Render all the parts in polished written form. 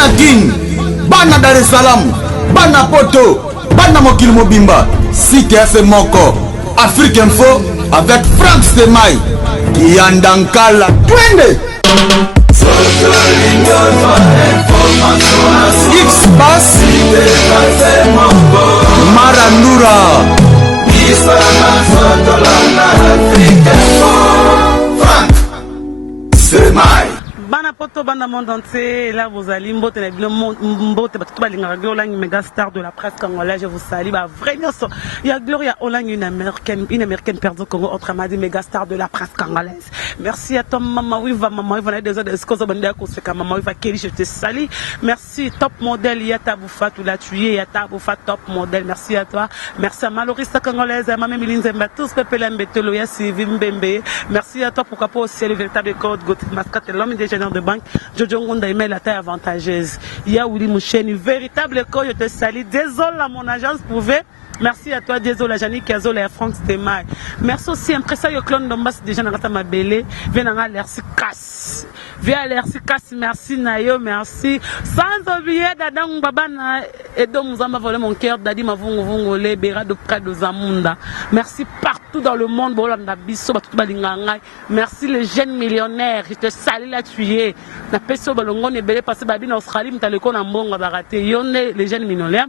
bana Kin, bana Dar es Salaam, bana Poto, bana Mokili Mobimba, Site FM Moko, Afrique Info avec Frank Stemai, Yandankala, Twende. X-Bass, Marandura, Frank Stemai. Bana poto bana monde entier, là vous allez mbote na bilo mbote batuba linga Gloria méga star de la presse congolaise, je vous salue ba vraiment il y a Gloria Olang une américaine perdue Congo autrement dit méga star de la presse congolaise. Merci à toi maman Wiva des autres escoso banda ko se maman Wiva Kelly, je te salue. Merci top modèle Yata Boufa tu l'as tué Yata Boufa top modèle, merci à toi. Merci à Malorista congolaise, à Maman Milinzemba tous Pepe Lambetelo ya Sylvie Mbembe. Merci à toi pourquoi pas aussi le véritable code Gothic mascotte l'homme des de banque, Jojo Ngonda aimait la taille avantageuse. Il y a Willy Moucheni, véritable corps, je te salue. Désolé à mon agence pouvait. Merci à toi, désolé à Janine Kazo, et à Franck Stemai. Merci aussi, impresario Clone Dombas, déjà dans ma belle. Viens dans l'Ersi Casse. Viens à l'Ersi Casse, merci Nayo, merci. Sans oublier, Dadang Babana, et donc nous avons volé mon cœur, Dadi Mavungo Vungo, les Béra de près de Zamunda. Merci partout dans le monde, Bolanda Bisso, Batutu Balingangai. Merci les jeunes millionnaires, je te salue la tuer. Na Pesso Balongon et Belé passé Babi en Australie, mais t'as le con en bon, baraté. Yonne, les jeunes millionnaires.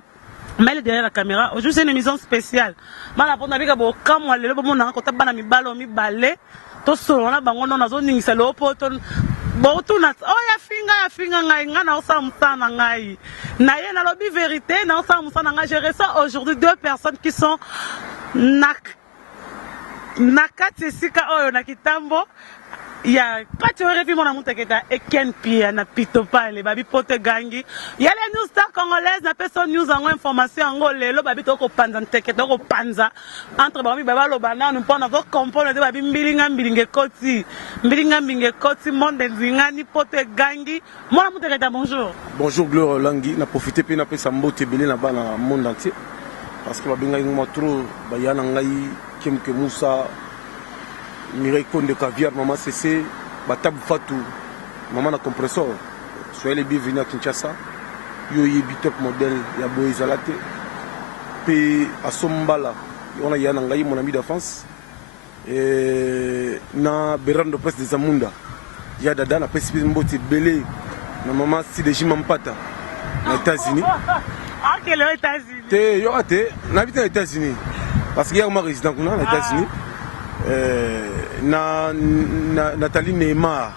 Mais derrière la caméra, aujourd'hui c'est une émission spéciale. Mala pona bika bo kamwa lelo bo mona ko tabana mi balo mi balé. To solo na bango na zo ningisa lo poto. Bo tu na oh ya finga ngai ngana osa mutana ngai. Na ye na lobi vérité na osa mutana ngai. Je reçois aujourd'hui deux personnes qui sont nakati sika oyo na kitambo. Il y a pas de rêve mon amour t'inquiète et Ken Pia na pito pa les babi pote gangi. Il y a les news stars congolaises na personne news en information en ngolé lo babi to ko panza t'inquiète to ko panza entre babi baba lo bana nous pona to comprendre de babi mbilinga koti monde nzinga ni pote gangi. Mon amour t'inquiète bonjour. Bonjour Gloire Langi na profiter pe na pe sambote belé na ba na monde entier parce que babi ngai mo trop ba yana ngai Kemke Moussa Mireille Konde Caviar, Maman CC, Batab Fatou, Maman na compresseur. Soyez les bienvenus à Kinshasa. Yoyi Bitop modèle, Yabo Izalate. Puis à Sombala, on a Yanangaï, mon ami d'enfance. Et na Béran de presse des Amunda. Yadada, na presse Mbote Belé, na Maman Sideji Mampata, aux États-Unis. Ah, quel est aux États-Unis? Te, yorate, n'habite aux États-Unis. Parce qu'il y a un résident aux États-Unis. Nathalie Neymar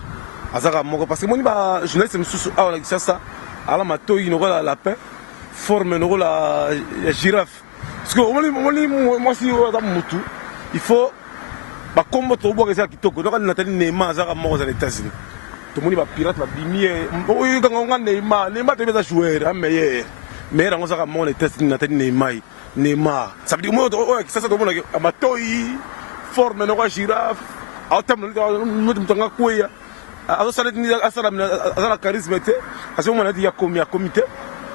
azaka moko parce que moni ba journaliste mususu awa na Kinshasa ala matoyi no la lapin forme no la girafe parce que moni moi si on a mutu il faut ba kombo to bo kesa kitoko donc Nathalie Neymar azaka moko aux États-Unis to moni ba pirate ba bimi oyo nganga Neymar te beza joueur mais rango azaka moko les États-Unis Nathalie Neymar ça veut dire moi Kinshasa to mona matoyi forme no girafe autam no mutanga kuya asala ni asala charisme te parce que on a dit il y a comité.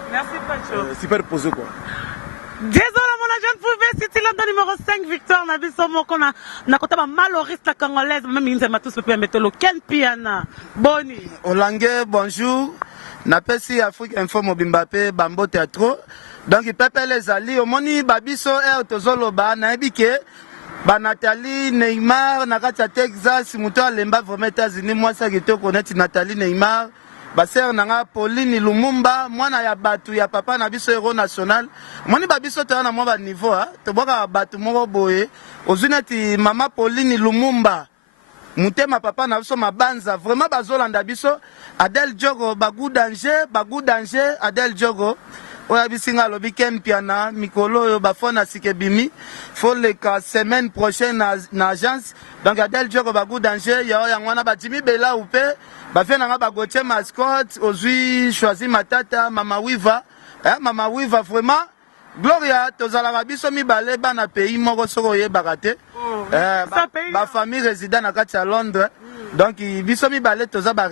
Merci Pacho. Super posé quoi. Désolé mon agent pouvait citer le numéro 5 Victor na biso moko na kotaba maloriste congolaise même inzema tous peut mettre le Ken Piana. Boni. Olangue bonjour. Na pesi Afrique Info Mobimbape Bambo Théâtre. Donc il peut les alliés au moni babiso et tozoloba na ebike ba Nathalie Neymar na kati ya Texas muto alemba vraiment États-Unis moi ça qui te connaît Nathalie Neymar ba sœur nanga Pauline Lumumba mwana ya batu ya papa na biso héros national moni ba biso to na mo ba niveau ha to boka batu moko boye ozuneti mama Pauline Lumumba mutema papa na biso mabanza vraiment bazolanda biso Adel Diogo bagou danger Adel Diogo oya bisinga lobi Ken Piana mikolo yo bafona sikebimi faut le semaine prochaine na agence donc Adel Diogo bagou danger ya ngwana batimi bela upe bafena nga bagoche mascotte ozui choisi matata mama Wiva vraiment Gloria tozala biso mibale bana pays moko soko ye bakate ba famille résident na kati ya Londres donc biso mibale toza ba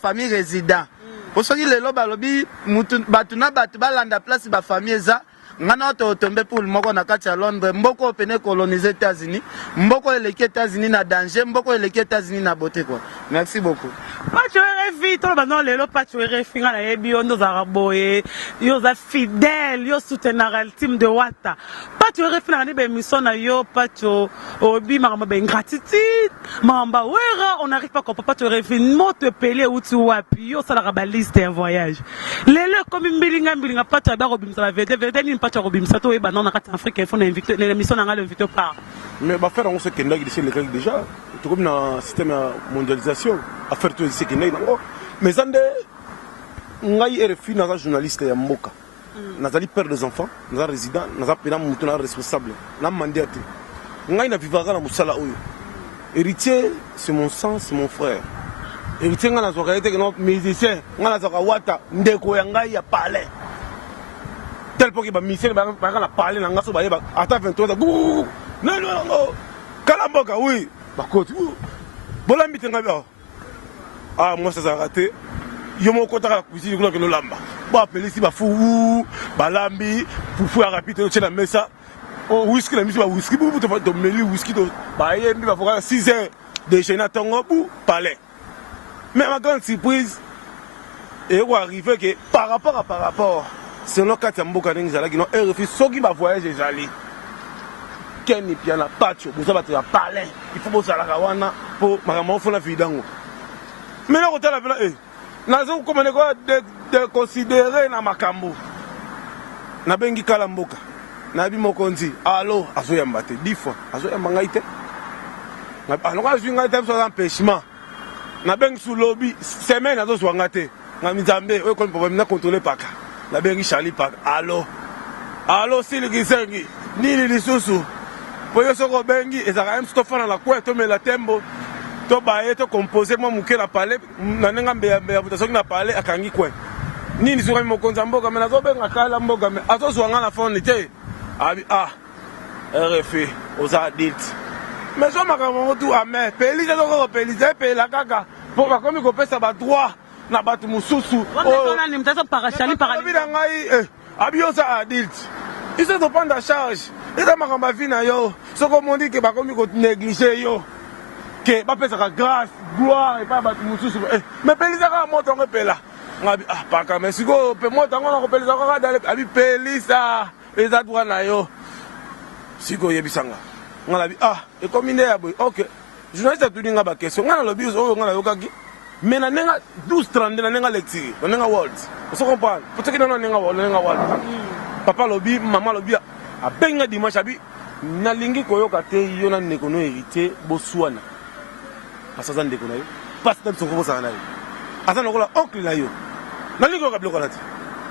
famille résident. Pour ceux qui les lobby, batuna balanda place ba famille eza ngana to tombe pour moko na kati ya Londres mboko opene coloniser États-Unis mboko eleki États-Unis na danger mboko eleki États-Unis na beauté quoi. Merci beaucoup. Pas RFI to ba non lelo patch RFI ngala yebi ondo za boye yo za fidèle yo soutenir le team de Wata patch RFI na be mission na yo patch obi mama be gratitude mamba wera on n'arrive pas qu'on patch RFI moto pelé ou tu wapi yo ça la baliste un voyage lelo comme mbilinga patch ba robimsa la vede ni patch robimsa to e ba non na kati Afrique il faut inviter les missions na ngala inviter pas mais ba faire on se kenda qui les règles déjà tout comme dans système mondialisation à faire tout ce qui n'est pas mais zande ngai RFI na journaliste ya mboka nazali père des enfants naza résident naza pena mutu na responsable na mandiate ngai na vivaka na musala oyo héritier c'est mon sang c'est mon frère héritier nga na zoka ete que non musicien nga na zoka Wata ndeko ya ngai ya palais tel pour que ba musicien ba na palais na ngaso ba yeba ata 23 non non kalamboka oui ba koti bola mbitenga ba ah moi ça a raté yo moko taka kuisini kuna kino lamba ba apelisi ba fu balambi fufu ya rapide tshela mesa o whisky na misi ba whisky bu to meli whisky to ba yembi ba foka 6 heures de chena tongo bu palais mais ma grande surprise et on arrive que par rapport selon Katia Mboka n'ingala qui non RFI soki ba voyage ezali Kenny Piana Pacho vous avez la palais il faut bosser la kawana pour maman faut la vidango mais là on la eh nazo comme de considérer na makambo na bengi kala mboka na bi mokonzi allo azo yamba te 10 fois azo yamba ngaite na allo azo ngaite so empêchement na bengi sous lobby semaine azo so ngate na mizambe we kon problème na contrôler paka na bengi Charlie paka allo sili gisengi nini lisusu poyo soko bengi ezaka même sto fana la kwa to me la tembo to baye to composer moi muke la palais na nenga mbe votation na palais akangi kwe nini so kami mokonza mboka me nazo benga kala mboka me azo zwanga na fond te abi RFI aux adultes mais so makambo tu ame peli to ko peli te pe la kaka pour ba komi ko pesa ba droit na batu mususu on a nimtaso parachali abi ngai abi yo sa adulte ils se prendre en charge et ça makambo vina yo so comme on dit que ba komi ko négliger yo que ba pesa ka grâce gloire et pas batu mususu mais pelisa ka moto ngepela ngabi paka mais siko pe moto ngona ko pelisa ka dale abi pelisa eza droit na yo siko yebisanga ngala bi et comme ine ya boy OK journaliste tu dinga ba question ngana lobi oyo ngana yokaki mais na nenga 12:30 na nenga lecture na nenga world so comprendre peut que na nenga world papa lobi maman lobi a benga dimanche abi na lingi koyoka te yo na ndeko no héritier boswana pasazan ndeko na yo pas tam so ko bosana na yo azana kola oncle na yo na lingi koyoka biloko na te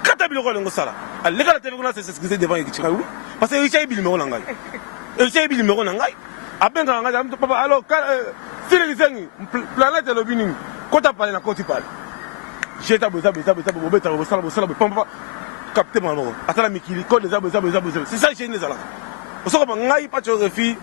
kata biloko lengo sala aleka la télé ko na c'est ce qui se devant ekichika oui parce que héritier bi numéro na ngai héritier bi numéro na ngai abenga ngai papa alors fili lisengi planète lobi nini kota pale na koti pale jeta bota bobeta bosala pamba capter mamo atala mikili ko les abos c'est ça chez les ala osoko ba ngai pa cho refi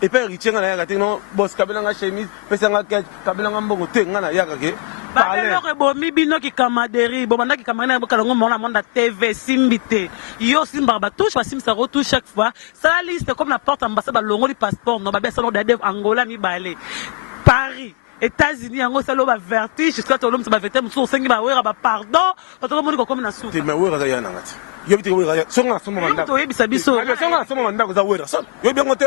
et pas héritier ngana ya gati no boss kabela nga chemise pesa nga kabela nga mbongo te ngana ya kake balelo rebomi bino ki kamaderi bo bandaki kamana bo kalongo mona monde TV simbité yo simba ba touche ba simsa retouche chaque fois ça liste comme la porte ambassade ba longo li passeport no ba besa no d'Adev Angola mi balé Paris États-Unis yango salo ba vertige jusqu'à tolom ba vetem so sengi ba wera ba pardon to moni ko comme na sou te me wera za yana ngati yo biti wera songa somo manda to yebisa biso songa somo manda ko za wera son yo bi ngote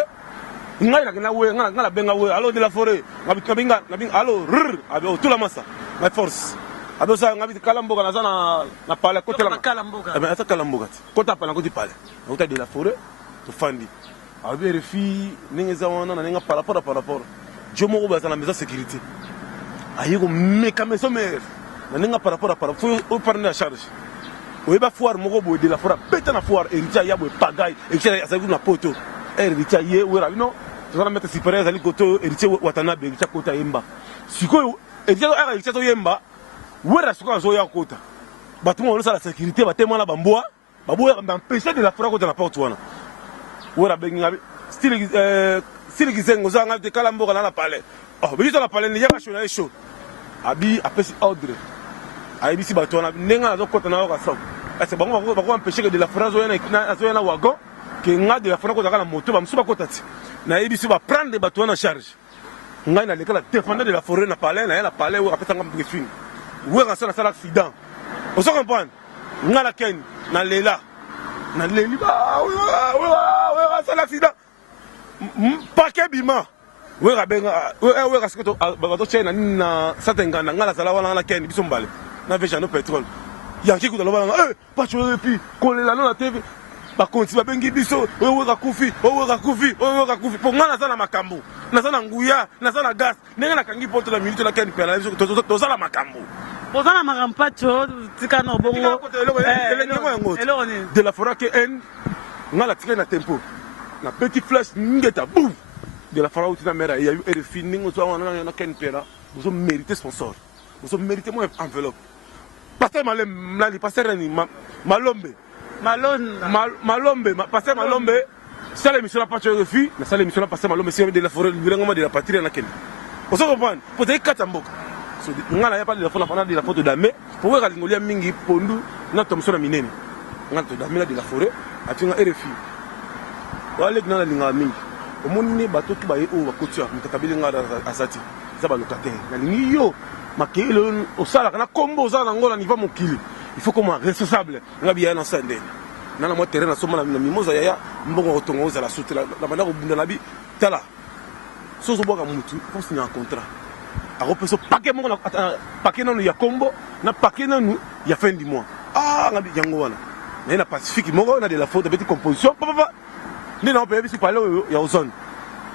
ngai na wera ngala benga wera allo de la forêt ngabi kabinga allo abi tout la massa my force ado sa ngabi kalamboka na sana na pala côté la kalamboka mais asa kalamboka côté pala côté pala côté de la forêt to fandi abi refi ninga za wana na ninga par rapport je me retrouve dans la maison de sécurité. Aïe, mais quand même, na par rapport faut prendre la charge. On va foire mon robot de la foire, péter la foire, héritier ya boy pagaille, héritier ça na poto. Héritier yé ou non, tu vas mettre supérieur à l'ikoto, héritier watanabe, héritier kota yemba. Siko héritier to yemba, wera siko zo ya kota. Batuma on la sécurité, batema la bamboa, baboya m'empêcher de la foire kota la porte wana. Wera benga style sili kizengo za ngate kala mboka na palais biso na palais ni yaka shona show abi apesi ordre abi si bato na nenga zo kota na ka so ese bango bako empêcher que de la phrase na wagon que nga de la phrase ko na moto ba msuba kota ti na abi si ba prendre bato na charge ngai na lekala défendant de la forêt na palais na palais où apetanga briefing où est ça na accident on se comprend ngai na ken na lela na leli ba ouais ça l'accident paquet bima ouais rabenga ouais parce que ba to chena na satengana ngai na sala wala na ken biso mbale na veja no pétrole ya ki kuta loba eh pas tu puis kolela na TV ba konti ba bengi biso wewe ka kufi pour nga na sana makambo na sana nguya na sana gas nenga na kangi poto la minute na ken pela to sala makambo bozana marampacho tika no bongo de la forêt que en nga la tika na tempo na petit flash ngeta boum de la forêt utina mera ya eu refining to wana na ken pela vous méritez sponsor vous méritez moi enveloppe passer malem passer ni malombe Malombe, passer Malombe, ça l'émission n'a pas de refus, mais ça l'émission n'a pas Malombe, c'est de la forêt, de la patrie na Kenya. On se comprend, pour des quatre ambok. On n'a pas de la forêt, de la photo d'amé, pour voir l'ingolien mingi pondu, na tomso na minene. On a d'amé de la forêt, a tu un refus. Wale na linga mingi. Au monde bateau qui baie au côté, mtakabili ngada asati. Ça va locataire. Na lingi yo, makelo au sala kana kombo za na ngola niva mokili. Il faut comme responsable nga bien na sande na mo terrain na soma na mimoza yaya mbongo otongo za la soute la banda ko bunda labi tala so zo boka mutu faut signer un contrat a repeso paquet mo na paquet nanu ya combo na paquet nanu ya fin du mois nga bi yango wana na pacifique mo na de la faute de petite composition papa ni na on si parler ya ozone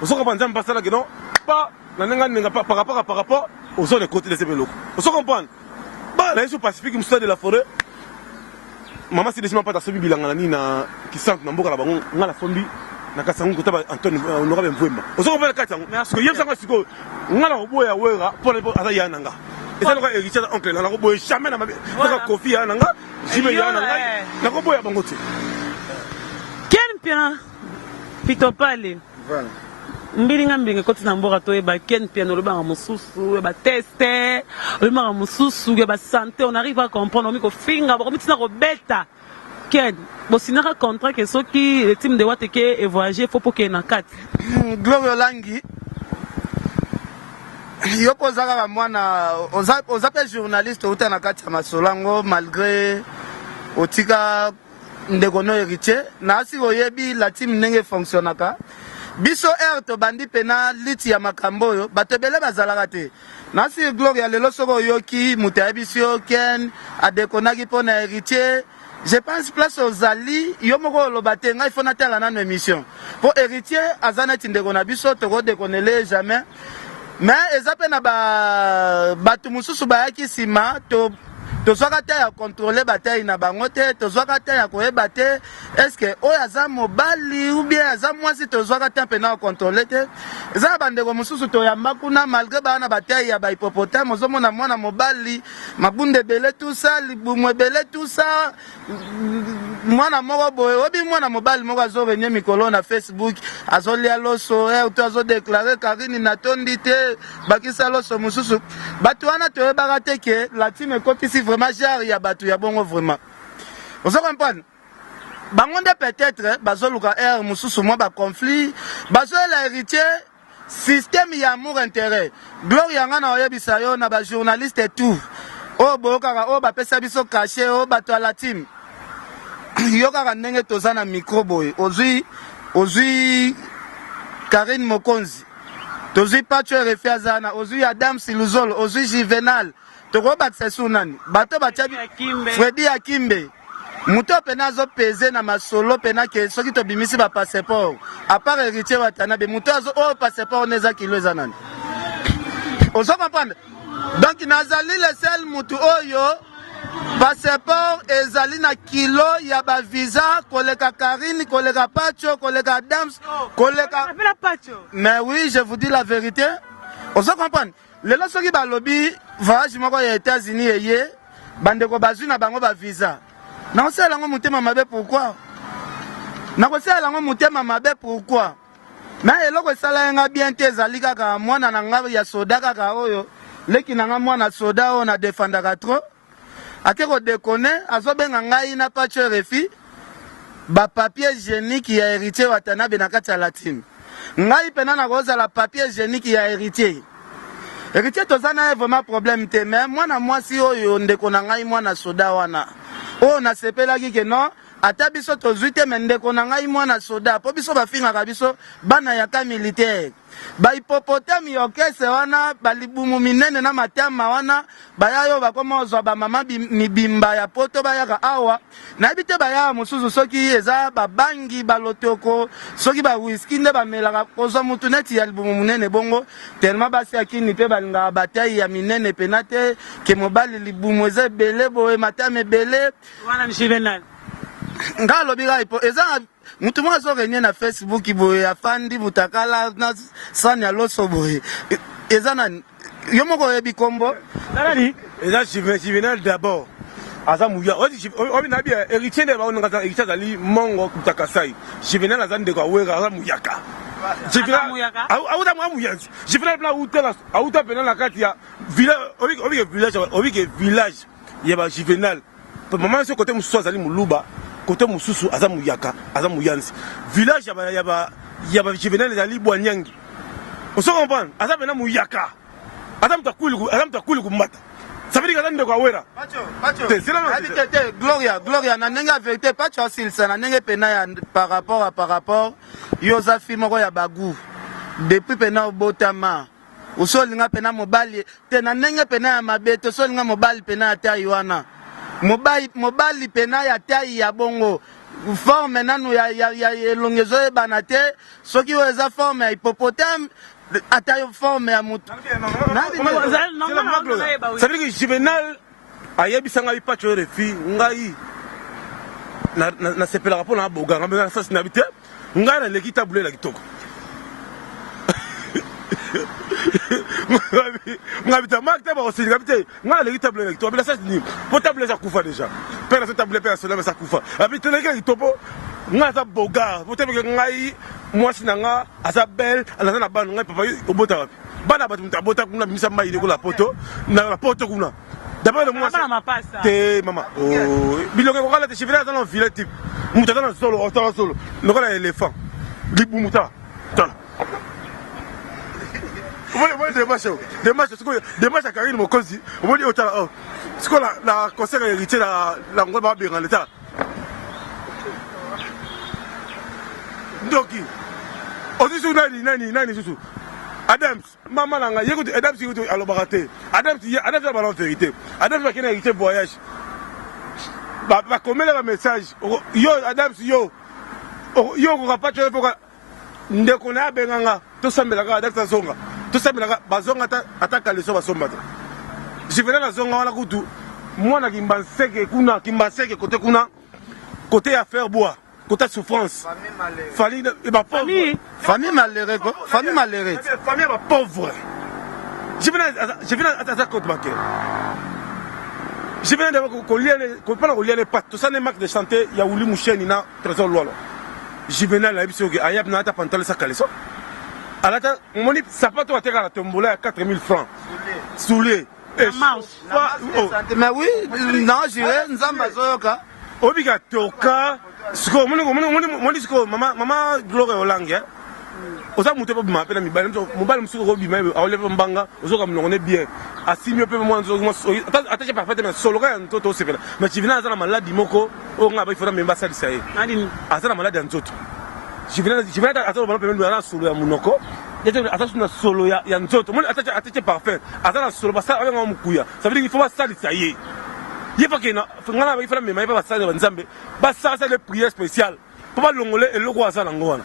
oso ko banza mbasa la que non pas na nga par rapport aux zones côté de ces beloko oso comprendre bah là sur Pacifique moussa de la forêt maman c'est déjà pas ta sobi bilanga ni na qui sent na mboka la bango ngala sombi na kasangu kotaba Antoine honorable Mvwemba ozo ko pela katango parce que yem sanga siko ngala ko boya wera pour ata yananga et ça ko héritier oncle na ko boya jamais na ka kofi yananga jibe yananga na ko boya bango te ken pia pito pale voilà mbilinga mbinga koti na mboka to eba ken pia no lobanga mususu eba teste lobanga mususu eba santé on arrive à comprendre on ko finga ko mitina ko beta ken bo sinaka contrat que soki le team de wateke et voyager faut pour que na kat Glorio Langi yo kozaka ba mwana oza pe journaliste uta na kati ya masolango malgré otika ndeko no héritier na asi oyebi la team ndenge fonctionnaka biso to bandi pena liti ya makambo yo batebele bazalaka te nasi Gloria lelo soko yoki mutabisio ken adekonaki pona héritier je pense place aux ali yo moko lobate ngai fona tala na émission pour héritier azana tindeko na biso to dekonele jamais mais ezape na batu mususu bayaki sima to tozwaka te ya contrôler bataille na bango te tozwaka te ya koyeba te est-ce que oyo aza mobali ou bien aza mwasi tozwaka te mpe na contrôler te eza na bandeko mosusu toyamba kuna malgré baa na bataille ya bahipopotame ozomona mwana mobali mabunda ebele tout ça libumu ebele tout ça mwana moko boye obi mwana mobali moko azorenye mikolo na Facebook azolia loso to azodeklare Karine natondi te bakisa loso mosusu bato wana toyebaka te ke la team ekotisi vraiment genre ya bato ya bongo vraiment ozo comprendre bango nde peut-être bazoluka mosusu mwa baconflit bazoela héritier système ya amour intérêt gloire yanga na oyebisa yo na bajournaliste et tout oyo boyokaka oyo bapesa biso caché oyo bato ya la team yo kaka ndenge toza na micro boye ozwi Karine Mokonzi tozwi Pacho RFI azana ozwi Adam Siluzol ozwi Juvenal tokobakisa su nani bato batyabi Fredi Akimbe muto pena azopeze na masolo pena ke soki tobimisi bapasseport à part héritier watana be muto azo oyo passeport neza kilo eza nani ozo comprendre donc nazali le seul mutu oyo passeport ezali na kilo ya ba visa koleka Karine koleka Pacho koleka Dams koleka mais oui je vous dis la vérité ozo comprendre lelo soki balobi voyage moko ya États-Unis eye bandeko bazwi na bango ba visa nakosala yango motema mabe pourquoi nakosala yango motema mabe pourquoi mais eloko esala yanga bien te ezali kaka mwana na nga ya soda kaka oyo leki na nga mwana soda oyo na defendaka trop ake kodekone azobenga ngai na Pacho RFI bapapier génique ya héritier watanabe na kati ya la team ngai pena na kozala papier hygiénique ya héritier héritier toza na ye vraiment problème te mais mwana mwasi oyo ndeko na ngai mwana soda wana oyo nasepelaki ke non ata biso tozwi te me ndeko na ngai mwana soda mpo biso bafingaka biso bana yaka militaire bahipopotami orkestre wana balibumu minene na matama wana baya yo bakoma ozwa bamama mibimba ya poto bayaka awa nayebi te bayaka mosusu soki eza babangi balotoko soki bawiski nde bamelaka kozwa mutu neti ya libumu munene bongo telema basi ya kini mpe balingaka batai ya minene pena te ke mobali libumu eza ebele boye matama ebele wana ni Juvenal nga alobika ipo eza mutu moko azorenie na Facebook boye afandi mutakala na sani ya loso boye eza nani yo moko oyebi kombo nani eza Juvenal d'abord aza muya obi na bia héritier nde baona ngata héritier azali mongo kutakasai Juvenal aza ndeko aweka aza muyaka auta mwa muyanzi Juvenal bla auta pena na kati ya village obi village ya ba Juvenal maman so côté mususu azali muluba côté mususu aza muyaka aza muyanzi village ya ba Juvenal ezali bwanyangi oso comprendre aza pena muyaka aza mtakuli kumata ça veut dire que ndeko awera Gloria na ndenge vérité pacho asilisa na ndenge pena ya par rapport yoza film ko ya bagu depuis pena obotama usolinga pena mobali te na ndenge pena ya mabeto usolinga mobali pena ya tayi wana mobali pena ya tayi ya bongo forme nanu ya elongezo ebana te soki oyo eza forme ya hippopotame ata yo forme ya mutu ça veut dire que Juvenal ayebisanga bipacho refi ngai na sepelaka mpo na boganga mpe na sasi na bite ngai na leki tabule la kitoko ngabita makta ba osinga bite ngai na leki tabule la kitoko bila sasi ni po tabule za kufa déjà père ça tabule père cela mais ça kufa abi te leki kitoko ngai za boga po te ngai mwasi na nga aza belle anaza na bana ngai papa obota wapi bana bato mutu abota kuna bimisa mai ile kola poto na poto kuna d'abord le mwasi te mama bilonge ko kala te chevela dans le filet type mutu dans solo otala solo lokola éléphant libu muta tala moi des matchs à Karine Mokozi on dit otala oh c'est quoi la concert héritier la ngoma ba benga l'état ndoki ozisu nani susu Adams mama nanga yekuti Adams yekuti alobaka te Adams ya balon vérité Adams va kena hérité voyage ba komela ba message yo Adams yo ko pa tshole poka ndeko na benganga to sambela ka Adams zonga to sambela ka bazonga ata kaleso basomba te Juvenal na zonga wana kutu mwana kimbanseke côté kuna côté à faire bois côté souffrance famille malheureuse famille pauvre je viens à compte bancaire je viens de lier les pattes tout ça n'est marque de chanter ya Ouli Moucheni na trésor lolo Juvenal la biso ke ayab na ta pantalon sa kaleso alata moni sapato ateka la tombola à 4000 francs soulier et mais oui non j'irai nzamba zoyoka obligatoire siko moni siko mama Gloria Olange oza mutu pe bima pe na mibali mobali musuko ko bima awoleva mbanga ozoka mnongone bien asimio pe mwa nzo attaché parfait mais solo ka ntoto osepela mais Juvenal azana maladi moko o nga ba ifora memba salisa ye azana maladi ya nzoto Juvenal azana bana pe na solo ya munoko attention na solo ya nzoto moni attaché parfait azana solo basa aba mukuya ça veut dire qu'il faut pas salisa ye il faut que ngana ba ifora memba ba salisa nzambe ba salisa les prières spéciales pour pas longoler et logo azana ngwana.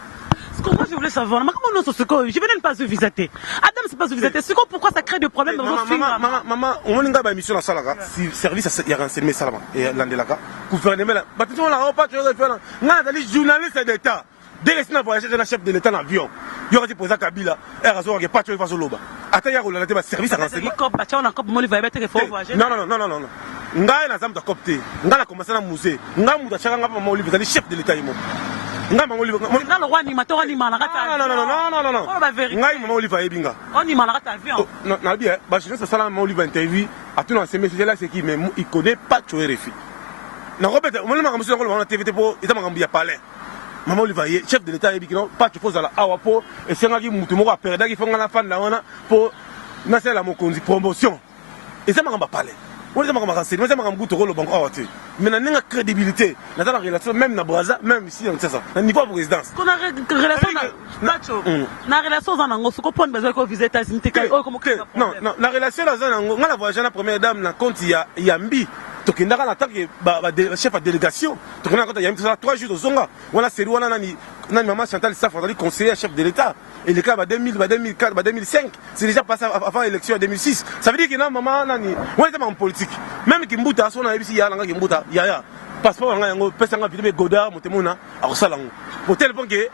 Moi je voulais savoir, mais comment non, je venais ne pas se visiter. Adam c'est pas se visiter. C'est pourquoi ça crée des problèmes dans nos films. Maman, on a une mission dans Salaka, service il y a renseigné Salama et l'Andelaka. Gouvernement là, bah tu vois là, on pas tu vois, n'a des journalistes d'État. Dès que c'est voyager dans chef de l'État en avion, il y aura des posés Kabila, et raison que pas tu vas au loba. Attends, il y a un service à renseignement. Non. Ngai na zamu copter. Ngai na commencer na musée. Ngai mu tachaka ngapa mama Olivier, c'est chef de l'État imo. Ngai mama Olivier. Non, le roi animateur ni malakata. Non. Ngai mama Olivier ebinga. On ni malakata avion. Non, na bien, bah je sais ça mama Olivier interview, a tout dans ces messages là c'est qui mais il connaît pas Tchoé Refi. Na robeta, moi le mama musée on a TV pour il t'a makambu ya palais. Maman Olivier, chef de l'État, il dit que non, pas tu poses à la Awapo, et c'est un qui m'a perdu, qui font la fan là, pour nasser la mokondi promotion. Et ça m'a parlé. On est m'a renseigné, on m'a goûté au banque Awati. Mais on a une crédibilité, on a la relation même dans Brazza, même ici, on sait ça. On niveau de résidence. On a relation na relation za nango, ce qu'on peut besoin qu'on visite à États-Unis, non, non, la relation là, on a la voyage la première dame, na compte il y a Mbi. Tokendaka na tanke chef de délégation tokendaka il y a 3 jours de zonga wana c'est wana nani maman Chantal Saf a conseiller chef de l'État et le cas 2000 2004 2005 c'est déjà passé avant l'élection en 2006 ça veut dire que na maman nani on était en politique même Kimbuta son na bisi ya langa Kimbuta ya passeport nga yango pesa nga vidéo Godard motemona akosala ngo pour tel point que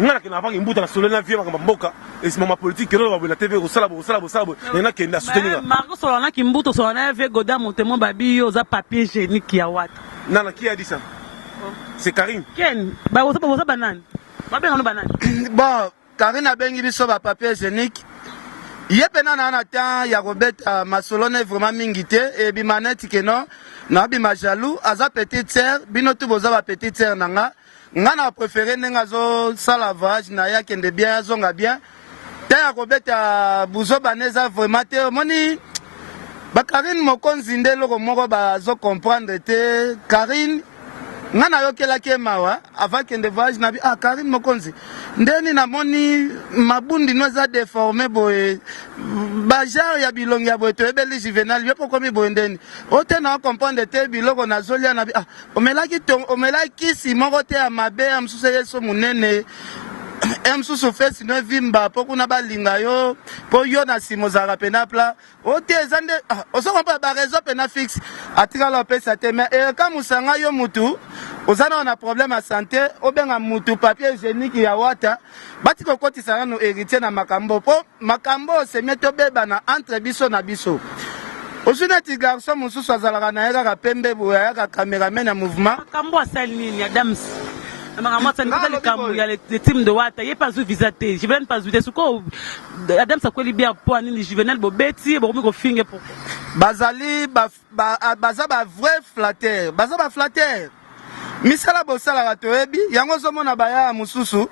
ngana ke na vanga Kimbuta na solo na vie makamba mboka et c'est maman politique que la TV osala il y en a qui na soutenir Marco Solana Kimbuta Solana ve Godard motemona babi yo za papier hygiénique ya watu nana qui a dit ça c'est Karim Ken ba wosa banane ba benga no banane bon Karine abengi biso ba papier hygiénique ye pena na temps ya Robert Masolone vraiment mingité et bimaneti que non na bi majalou aza petite sœur bino tu boza ba petite sœur nanga ngana préféré nenga zo salavage na ya kende bien zonga bien ta Robert buzo baneza vraiment te moni ba Karine mokonzi ndelo moko ba zo comprendre te Karine ngana yokela ke mawa avant kende voyage na bi Karine mokonzi ndeni na moni mabundi noza déformé boye bajar ya bilongi ya boye to ebeli juvenal yo pokomi boye ndeni ote na comprendre te biloko na zolia na bi omelaki si moko te ya mabe amsusu yeso munene emsusu fesi no vimba pokuna balinga yo po yo na simozaka pena pla ote ezande osoko pa ba réseau pena fixe atikala pesa te mais ka musanga yo mutu ozana na problème à santé obenga mutu papier hygiénique ya wata batiko kotisa no héritier na makambo po makambo se meto beba na entre biso na biso osuna ti garçon mususu azalaka na yaka pembe boya ka cameraman na mouvement makambo asali nini ya dams Maman, ça ne pas les teams de Wata, il n'y a pas de visa. Je viens pas de visa. Adam, ça quoi bien pour aller juvénal, Bobeti, Bobo Finger pour. Bazali, Bazaba vrai flatteur, Bazaba flatteur. Misala Bosala Ratoebi, Yangozomo Nabaya Mususu,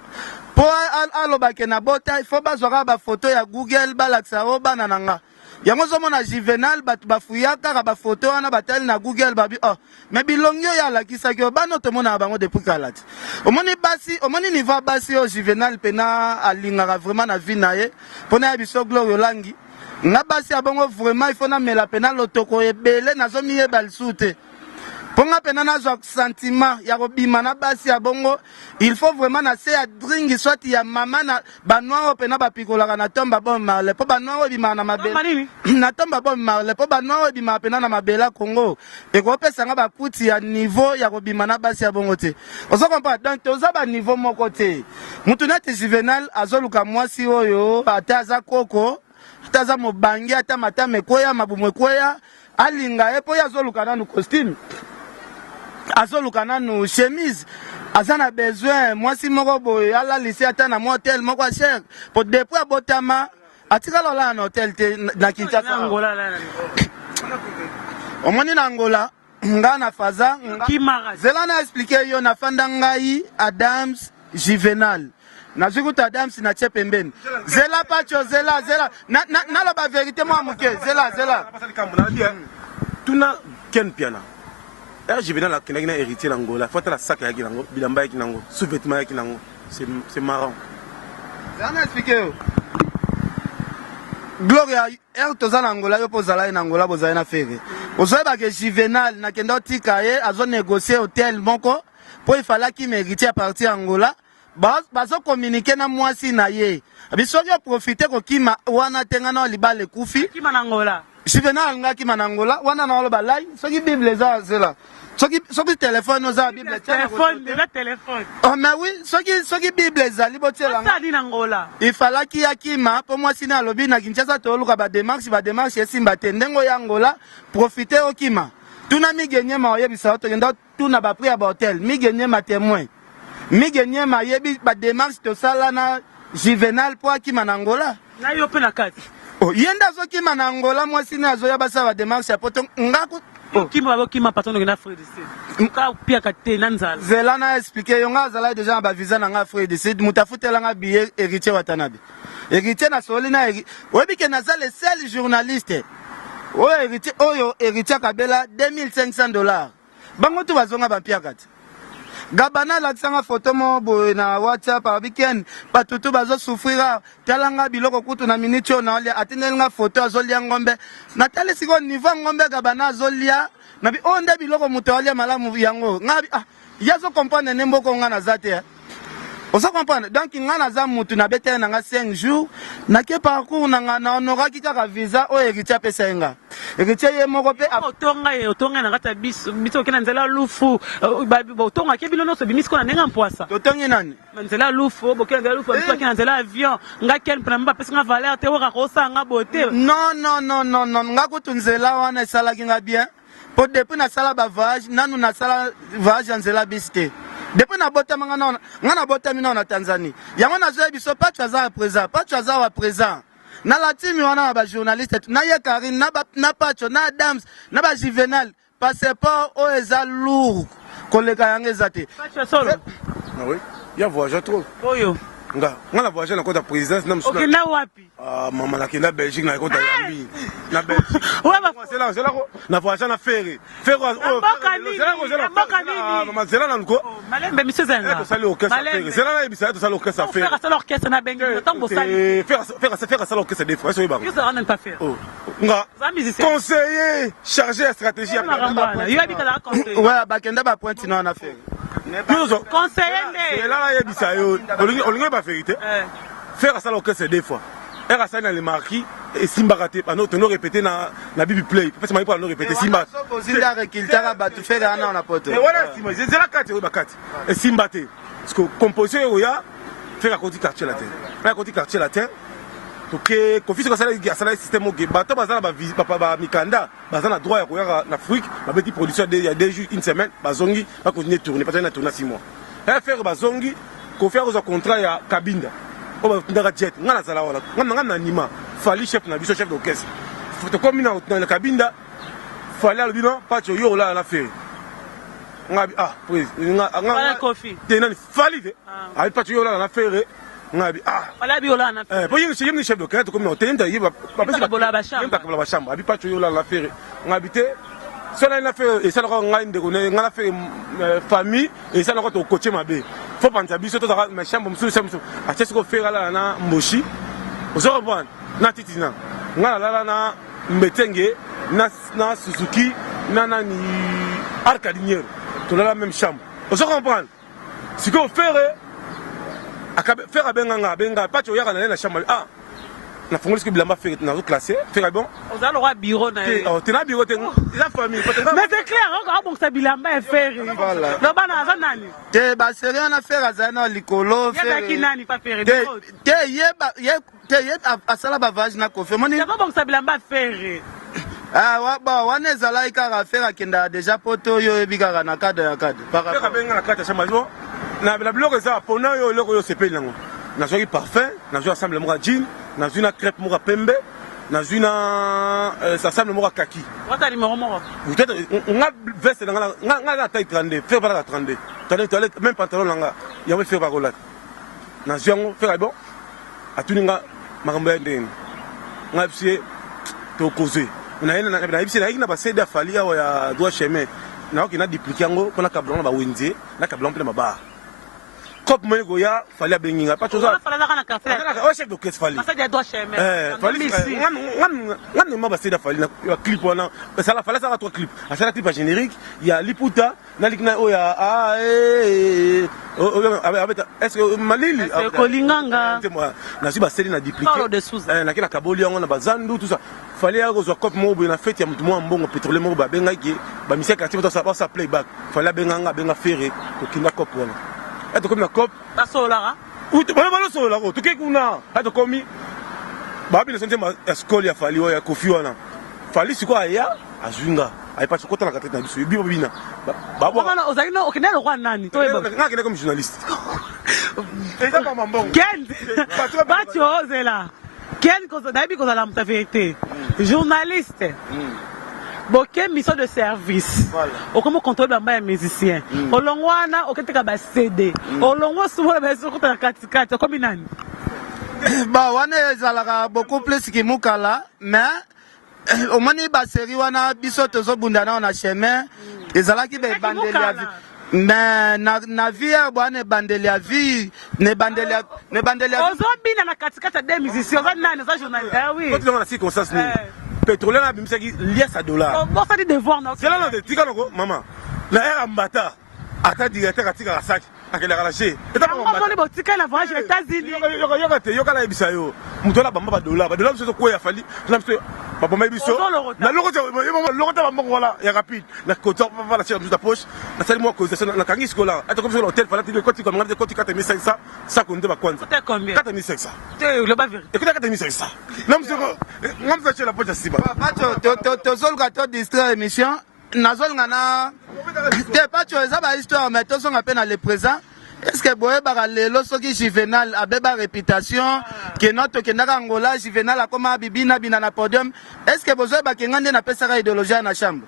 pour alobake na bota, il faut bazora ba photo ya Google, Balaxaro, Banananga. Yangozomo na juvenal, Bafuyaka, ba photo, ana batel na Google, babi, mais bilongyo ya la kisaki, bano to mona bango depuis kalat. Omoni niveau basi au juvenal pena alingara vraiment na vie na ye, pona ya biso gloire langi. Na basi abongo vraiment il faut na mela pena lotoko ebele na zomi ye balsute. Ponga pena na zo sentiment ya robima na basi abongo, il faut vraiment na se ya drink soit ya mama na banwa pena ba pikola na tomba bon marle po banwa bima na mabela. Na tomba bon marle po banwa bima pena na mabela Congo. Et ko pesa nga ba kuti ya niveau ya robima na basi abongo te. Ozo comprendre donc toza ba niveau moko te. Mutu na te juvenal azoluka mwasi oyo ataza koko, ataza mobangi ata mata mekoya mabumwe koya alinga epo ya zoluka na costume. Azoluka na chemise azana besoin mwasi moko boye ala lycée ata na motel moko cher pour depuis abotama atika lola na hotel te na Kinshasa Angola la omoni na Angola nga na faza zela na expliquer yo na fanda ngai Adams Juvenal na zukuta Adams na chepembeni zela pacho zela na la ba vérité moi muke zela tuna ken piana je viens là qui n'a hérité l'Angola faut la sac avec l'Angola bilamba avec l'Angola sous-vêtements avec l'Angola c'est marrant ça n'a expliqué Gloria er tozana Angola yo pozala na Angola bozala na fere ozoba ke juvenal na kenda tika ye azo négocier hôtel moko po il fallait qu'il mérite à partir Angola bazo communiquer na mwasi na ye biso yo profiter ko kima wana tenga na libale kufi kima na Angola juvenal nga kima na Angola wana na loba lai soki bible za zela soki téléphone oza bible téléphone oh mais oui soki bible za libotela nga ça na Angola il fallait qu'il akima po mwasi na lobi na Kinshasa to luka ba démarche esimba tendengo ya Angola profiter okima tuna migenye ma oyebisa to ngenda tuna ba prix ya hotel migenye ma témoin migenye ma yebi ba démarche to sala na juvenal po akima na Angola na yo pe na kati yenda zo kima na Angola mwasi na zo ya basa ba démarche ya poto ngaku Kima patron de Afrique du Sud. Ka pia kate nanzala. Zela na expliquer yonga azala déjà ba visa na Afrique du Sud mutafutela nga billet héritier Watanabe. Héritier na soli na oyebi ke naza le seul journaliste. Oyo héritier Kabela $2500. Bango tu bazonga ba pia kate. Gabana la tsanga photo mo boy na WhatsApp weekend patutu bazo souffrira talanga biloko kutu na minute na olia atinenga photo azolia ngombe na tale siko niveau ngombe Gabana azolia na bi onda biloko muto olia malamu yango ngabi yazo comprendre nembo ko ngana zate on se comprendre donc ngana za mutu na bete na nga 5 jours na ke parcours na nga na onora kika visa o héritier pesa nga héritier ye moko pe otonga na kata biso kena nzela lufu otonga ke bilono so bimisiko na nenga mpoasa totongi nani nzela lufu bokena nzela lufu biso kena nzela avion nga ken pramba pesa nga valeur te waka kosa nga bote non nga kutu nzela wana esalaki nga bien po depuis na sala ba voyage nanu na sala voyage nzela biste depuis na botama nga na botami na Tanzanie yango na zoya biso pas chaza wa présent na la team wana ba journaliste na ye Karine na Pacho na Adams na ba Juvenal passeport o eza lourd koleka yango ezate Pacho solo oui ya voyage trop oyo nga na voyage na kota présidence na msuna okenda wapi mama na kenda Belgique na kota Yambi na Belgique c'est là na voyage na ferry mama zela na nko malembe monsieur zenga to sali orchestre ferry zela na ebisa to sali orchestre ferry faire sala orchestre na bengi tambo sali faire sala orchestre des fois so yeba ça on pas faire nga conseiller chargé à stratégie yo habita la conseiller ouais bakenda ba point na ferry conseiller c'est là yebisa yo olingo ba vérité faire sala orchestre des fois era ça dans les marquis et simba raté pendant que nous répéter na bibi play parce que moi nous répéter simba zinda rekiltara ba tu faire na na poto et voilà simba c'est la carte ba carte et simba té parce que composition ya faire à côté quartier la terre à côté quartier la terre to que confie que ça le système au bato bazana ba papa ba mikanda bazana droit ya koya na Afrique ba petit production il y a 2 jours une semaine bazongi ba continuer tourner pas na tourner 6 mois et faire bazongi ko faire aux contrat ya Kabinda on va jet ngana zala wala ngana nima fali chef na biso chef d'orchestre faut comme dans le Kabinda fali albino Pacho yo la faire ngabi please ngana coffee tenani fali de ay Pacho yo la faire ngabi fali bi yo la na pour yingi chef d'orchestre comme on tenita yiba papa bola ba chambre abi Pacho yo la faire ngabi te cela il a fait et ça encore ngai ndeko ngana fait famille et ça encore to coacher mabe faut penser biso to za ma chambre musu a tese ko faire là na mboshi ozo bon na titina ngala la na mbetenge na Suzuki na ni Arcadinier to la même chambre ozo comprendre si ko faire a benga pas tu yaka na la chambre na fongoli que bilamba fait na classé faire bon oza le roi bureau na tena bureau te la famille mais c'est clair encore bon ça bilamba faire voilà no bana aza nani te ba série na faire azana likolo faire yaki nani pas faire te ye asala ba vage na kofe moni c'est pas bon ça bilamba faire wa ba wana ezala ikaka faire akenda déjà poto yo ebikaka na cadre ya cadre par rapport benga na cadre chambre jo na biloko za pona yo loko yo sepeli nango na joki parfum na joki ensemble mo jean na une crêpe mora pembe na une ça semble mora kaki wata numéro mora peut-être on a veste nga la taille 32 faire pas la 32 toilette même pantalon langa ya we faire pas rolat na jongo faire bon a tuninga makambo ya ndeni nga psie to causer na bisi na ina ba céder fali ya droit chemin na okina dupliquer ngo pona kablon ba wenze na kablon pena ba Cop Moya, fallait bien pas tout ça. Fallait chef d'orchestre fallait. Ça doit chemin. Fallait. On m'a passé fallait un clip on a ça fallait ça 3 clips. À ça clip générique, il y a Liputa, Nalikna Oya est-ce que Malili Kolinganga. Na si ba céder na dupliquer. Na kina kaboli on a bazandu tout ça. Fallait avoir cop mo na fête ya mtu mo mbongo pétrole mo ba benga ki ba misé quartier ça playback. Fallait benga ferré ko kinga cop wana. Eto comme na cop ba solara ou tu ba solara to ke kuna eto komi ba bi na sente ma escole ya fali ya kofi wana fali siko aya azunga ay pas ko tala ka tete na biso bi bina ba bo bana ozali no okene lo kwa nani to eba nga kene comme journaliste et ça pas mbongo ken batio zela ken ko na bi ko la mta vérité journaliste boke mission de service okomo contrôle bamba ya musicien olongwana oketeka ba CD olongwa souvent ba sokota na katikati okomi nani ba wana ezalaka beaucoup plus kimukala mais omoni ba série wana biso tozobunda na chemin ezalaki be bandeli ya vie mais na vie ya bwana bandeli ya vie ne bandeli ozobina na katikati des musiciens oza nani oza journaliste oui quand tu dans la circonstance ni pétrole na bimisaki lies à dollar bon ça dit devoir non c'est là non de tika noko maman la era mbata ata directeur atika saki akela kala chez eta pas mbata on botika na voyage aux États-Unis yoka la ebisa yo muto la bamba ba dollar biso ko ya fali na biso ba bamba biso na lokota ba mbongo wala ya rapide na koto pa la chez dans ta poche na sali moi causation na kangi skola ata comme sur l'hôtel fala tili koti comme ngam koti 4500 ça compte ba kwanza c'était combien 4500 le bas vérité écoute 4500 ngam ça chez la poche à siba tozoluka to distrait émission nazolunga na te pacho eza ba histoire mais tozonga pe na le présent est-ce que boyebaka lelo soki Juvenal abeba réputation ke noto kendaka Angola Juvenal akoma bibina bina na podium est-ce que bozoyebaka nga nde napesaka idéologie na chambre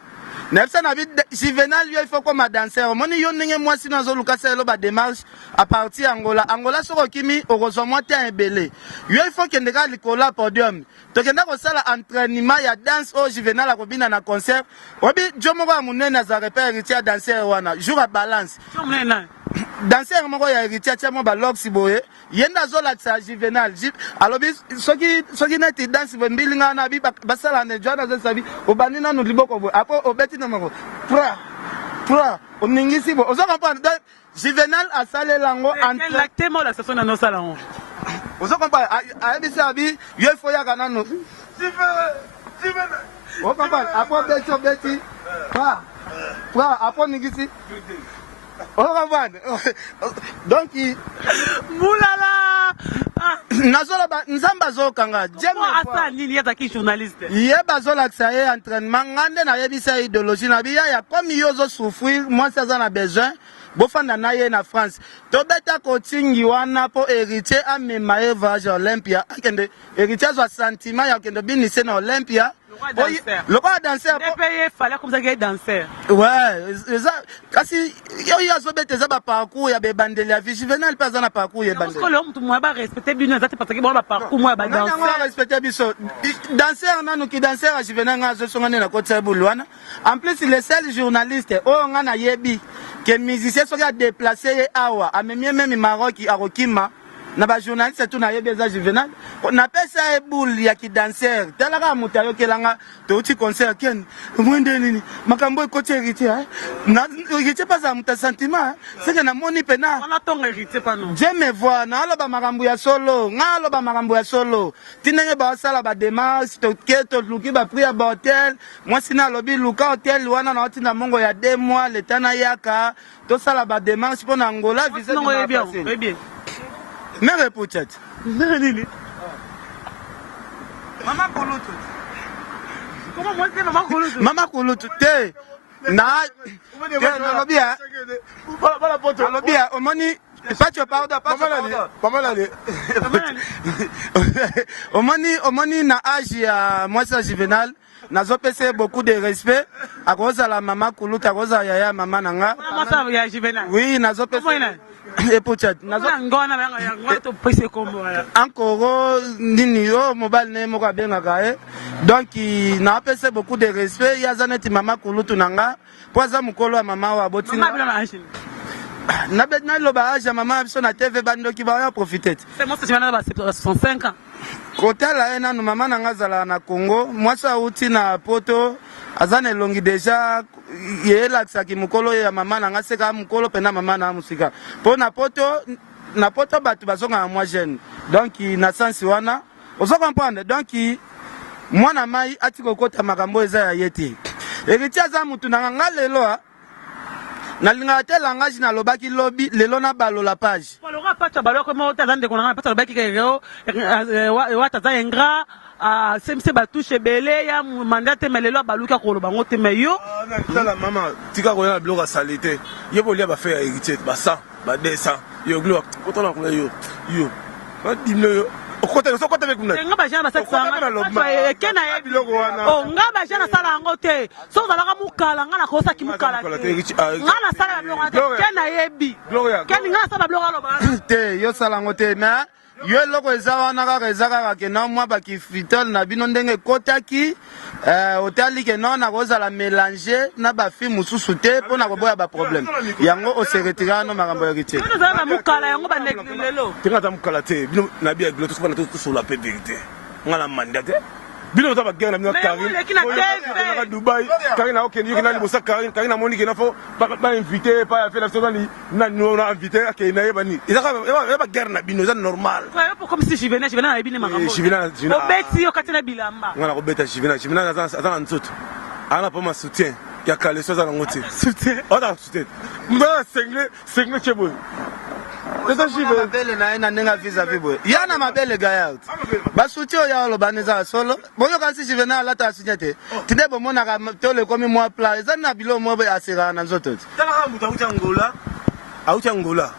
Nepsa na bid Juvenal yo il faut comme danseur moni yo ndenge mwasi nazoluka selo ba démarche à partir Angola soko kimi orozomwa te ebele yo il faut kendeka likola podium to kenda ko sala entraînement ya danse au Juvenal akobina na concert obi jomo kwa munene za repère héritier danseur wana jour à balance danseur moko ya héritier tia mo ba lox boye yenda zola tsa Juvenal alobi soki neti danse mbilinga na bi basala ne jona zo sabi obani na no liboko bo apo obeti na mako pra oningisi bo ozo comprendre donc Juvenal a salé lango entre l'acte mo la station na no salon ozo comprendre a bisa bi yo faut ya kana no Juvenal o comprendre apo beti pra apo ningisi oh Ravane donc moulala nazola nzamba zokanga jemme asa nini ya taki journaliste ye bazola ksaye entraînement ngande na yebisa idéologie na biya ya comme yozo souffrir moi ça en a besoin bofanda na ye na France to beta ko tingi wana po héritier amema voyage Olympia akende héritier zo sentiment ya kende binise na Olympia le quoi danseur il fallait comme ça qu'il danseur ouais kasi yo yazo bete za ba parcours ya be bandeli ya Juvenal pas na parcours ya bandeli parce que l'homme tout moi ba respecter bien ça parce que bon ba parcours moi ba danseur on respecter biso danseur nanu ki danseur a Juvenal nga zo songa na côté bulwana en plus le seul journaliste o nga na yebi que musicien so ga déplacer awa amemie même Maroc arokima na ba journaliste tout na yebeza Juvenal na pesa eboule ya ki danser talaka mutayo kelanga to uti concert ken mwende nini makambo ekote héritier na héritier pas muta sentiment c'est que na moni pena on attend héritier pas non je me vois na aloba makambo ya solo nga aloba makambo ya solo tinenge ba sala ba démarche to keto luki ba prix ba hotel moi sina lobi luka hotel wana na otina mongo ya 2 mois le tana yaka to sala ba démarche pour na Angola visa bien Mère peut-être. Maman Kulutu. Comment moi c'est maman Kulutu? Maman Kulutu te. Na. Te lobia. Voilà poto. Lobia omoni pas tu parles pas mal. Omoni na âge ya moi ça Juvenal. Nazo pese beaucoup de respect à cause de la maman Kulutu à cause de yaya maman nanga. Comment ça ya Juvenal? Oui, nazo pese. Et peut-être nazo ngona ngona to pese kombo encore nini yo mobile ne mo ka benga kae donc na pese beaucoup de respect ya zaneti mama Kulutu nanga poza mukolo ya mama wa botinga na betna lo ba aja mama biso na TV bando ki ba ya profiter c'est moi c'est Juvenal ba 65 ans kotala ena no mama nanga zala na Congo mwasa uti na poto azane longi déjà yela tsaki mukolo ya mama nanga seka mukolo pena mama na musika po na poto batu bazonga moi jeune donc na sens wana ozo comprendre donc mwana mai atiko kota makambo eza ya yeti héritier za mutu nanga lelo na linga te langage na lobaki lobi lelo na balola page pour le roi pas balo comme ta zande ko na pas lobaki kero wata za engra semse batouche belé ya mandate melelo baluka ko lobango te meyo na la maman tika ko na bloga salité yebo lia ba faire héritier ba 100 ba 200 yo glo autant na ko yo ba dimle yo okota avec kuna nga ba jana basaka kena oh nga ba jana sala ngo te so za la mukala nga na kosa ki mukala nga na sala bilonga te kena yebi kena nga sala bilonga lo ba te yo sala ngo te na yo eloko eza wana kaka eza kaka ke na mwa bakifitole na bino ndenge ekotaki otali ke no nakozala mélange na bafi mosusu te mpo na koboya baproblème yango oseretira no makambo ya kite eza na mukala yango banekili lelo tenga ta mukala te bino na bia bilo tosopana tosola pe vérité nga na manda te bino ta baguerre na bino Karine Dubaï Karine okende yoki na libosa Karine amoni ke na fo ba invité pa fait la chose na nous na invité ke na yebani eza ba guerre na bino eza normal comme si je venais na ebine makambo obeti yo katina bilamba nga na kobeta Jivena azana nzoto ana pa ma soutien ya kale so azana ngote soutien mba sengle chebo eza Jivena mabele na ye na ndenge vis-à-vis boye ya na mabele gayalt basuti oyo aloba eza solo boyoka si Jivena alata asunya te tinde bomonaka tole komi mwa pla eza na bilo mo aseraka na nzoto te talaka mutu auti Angola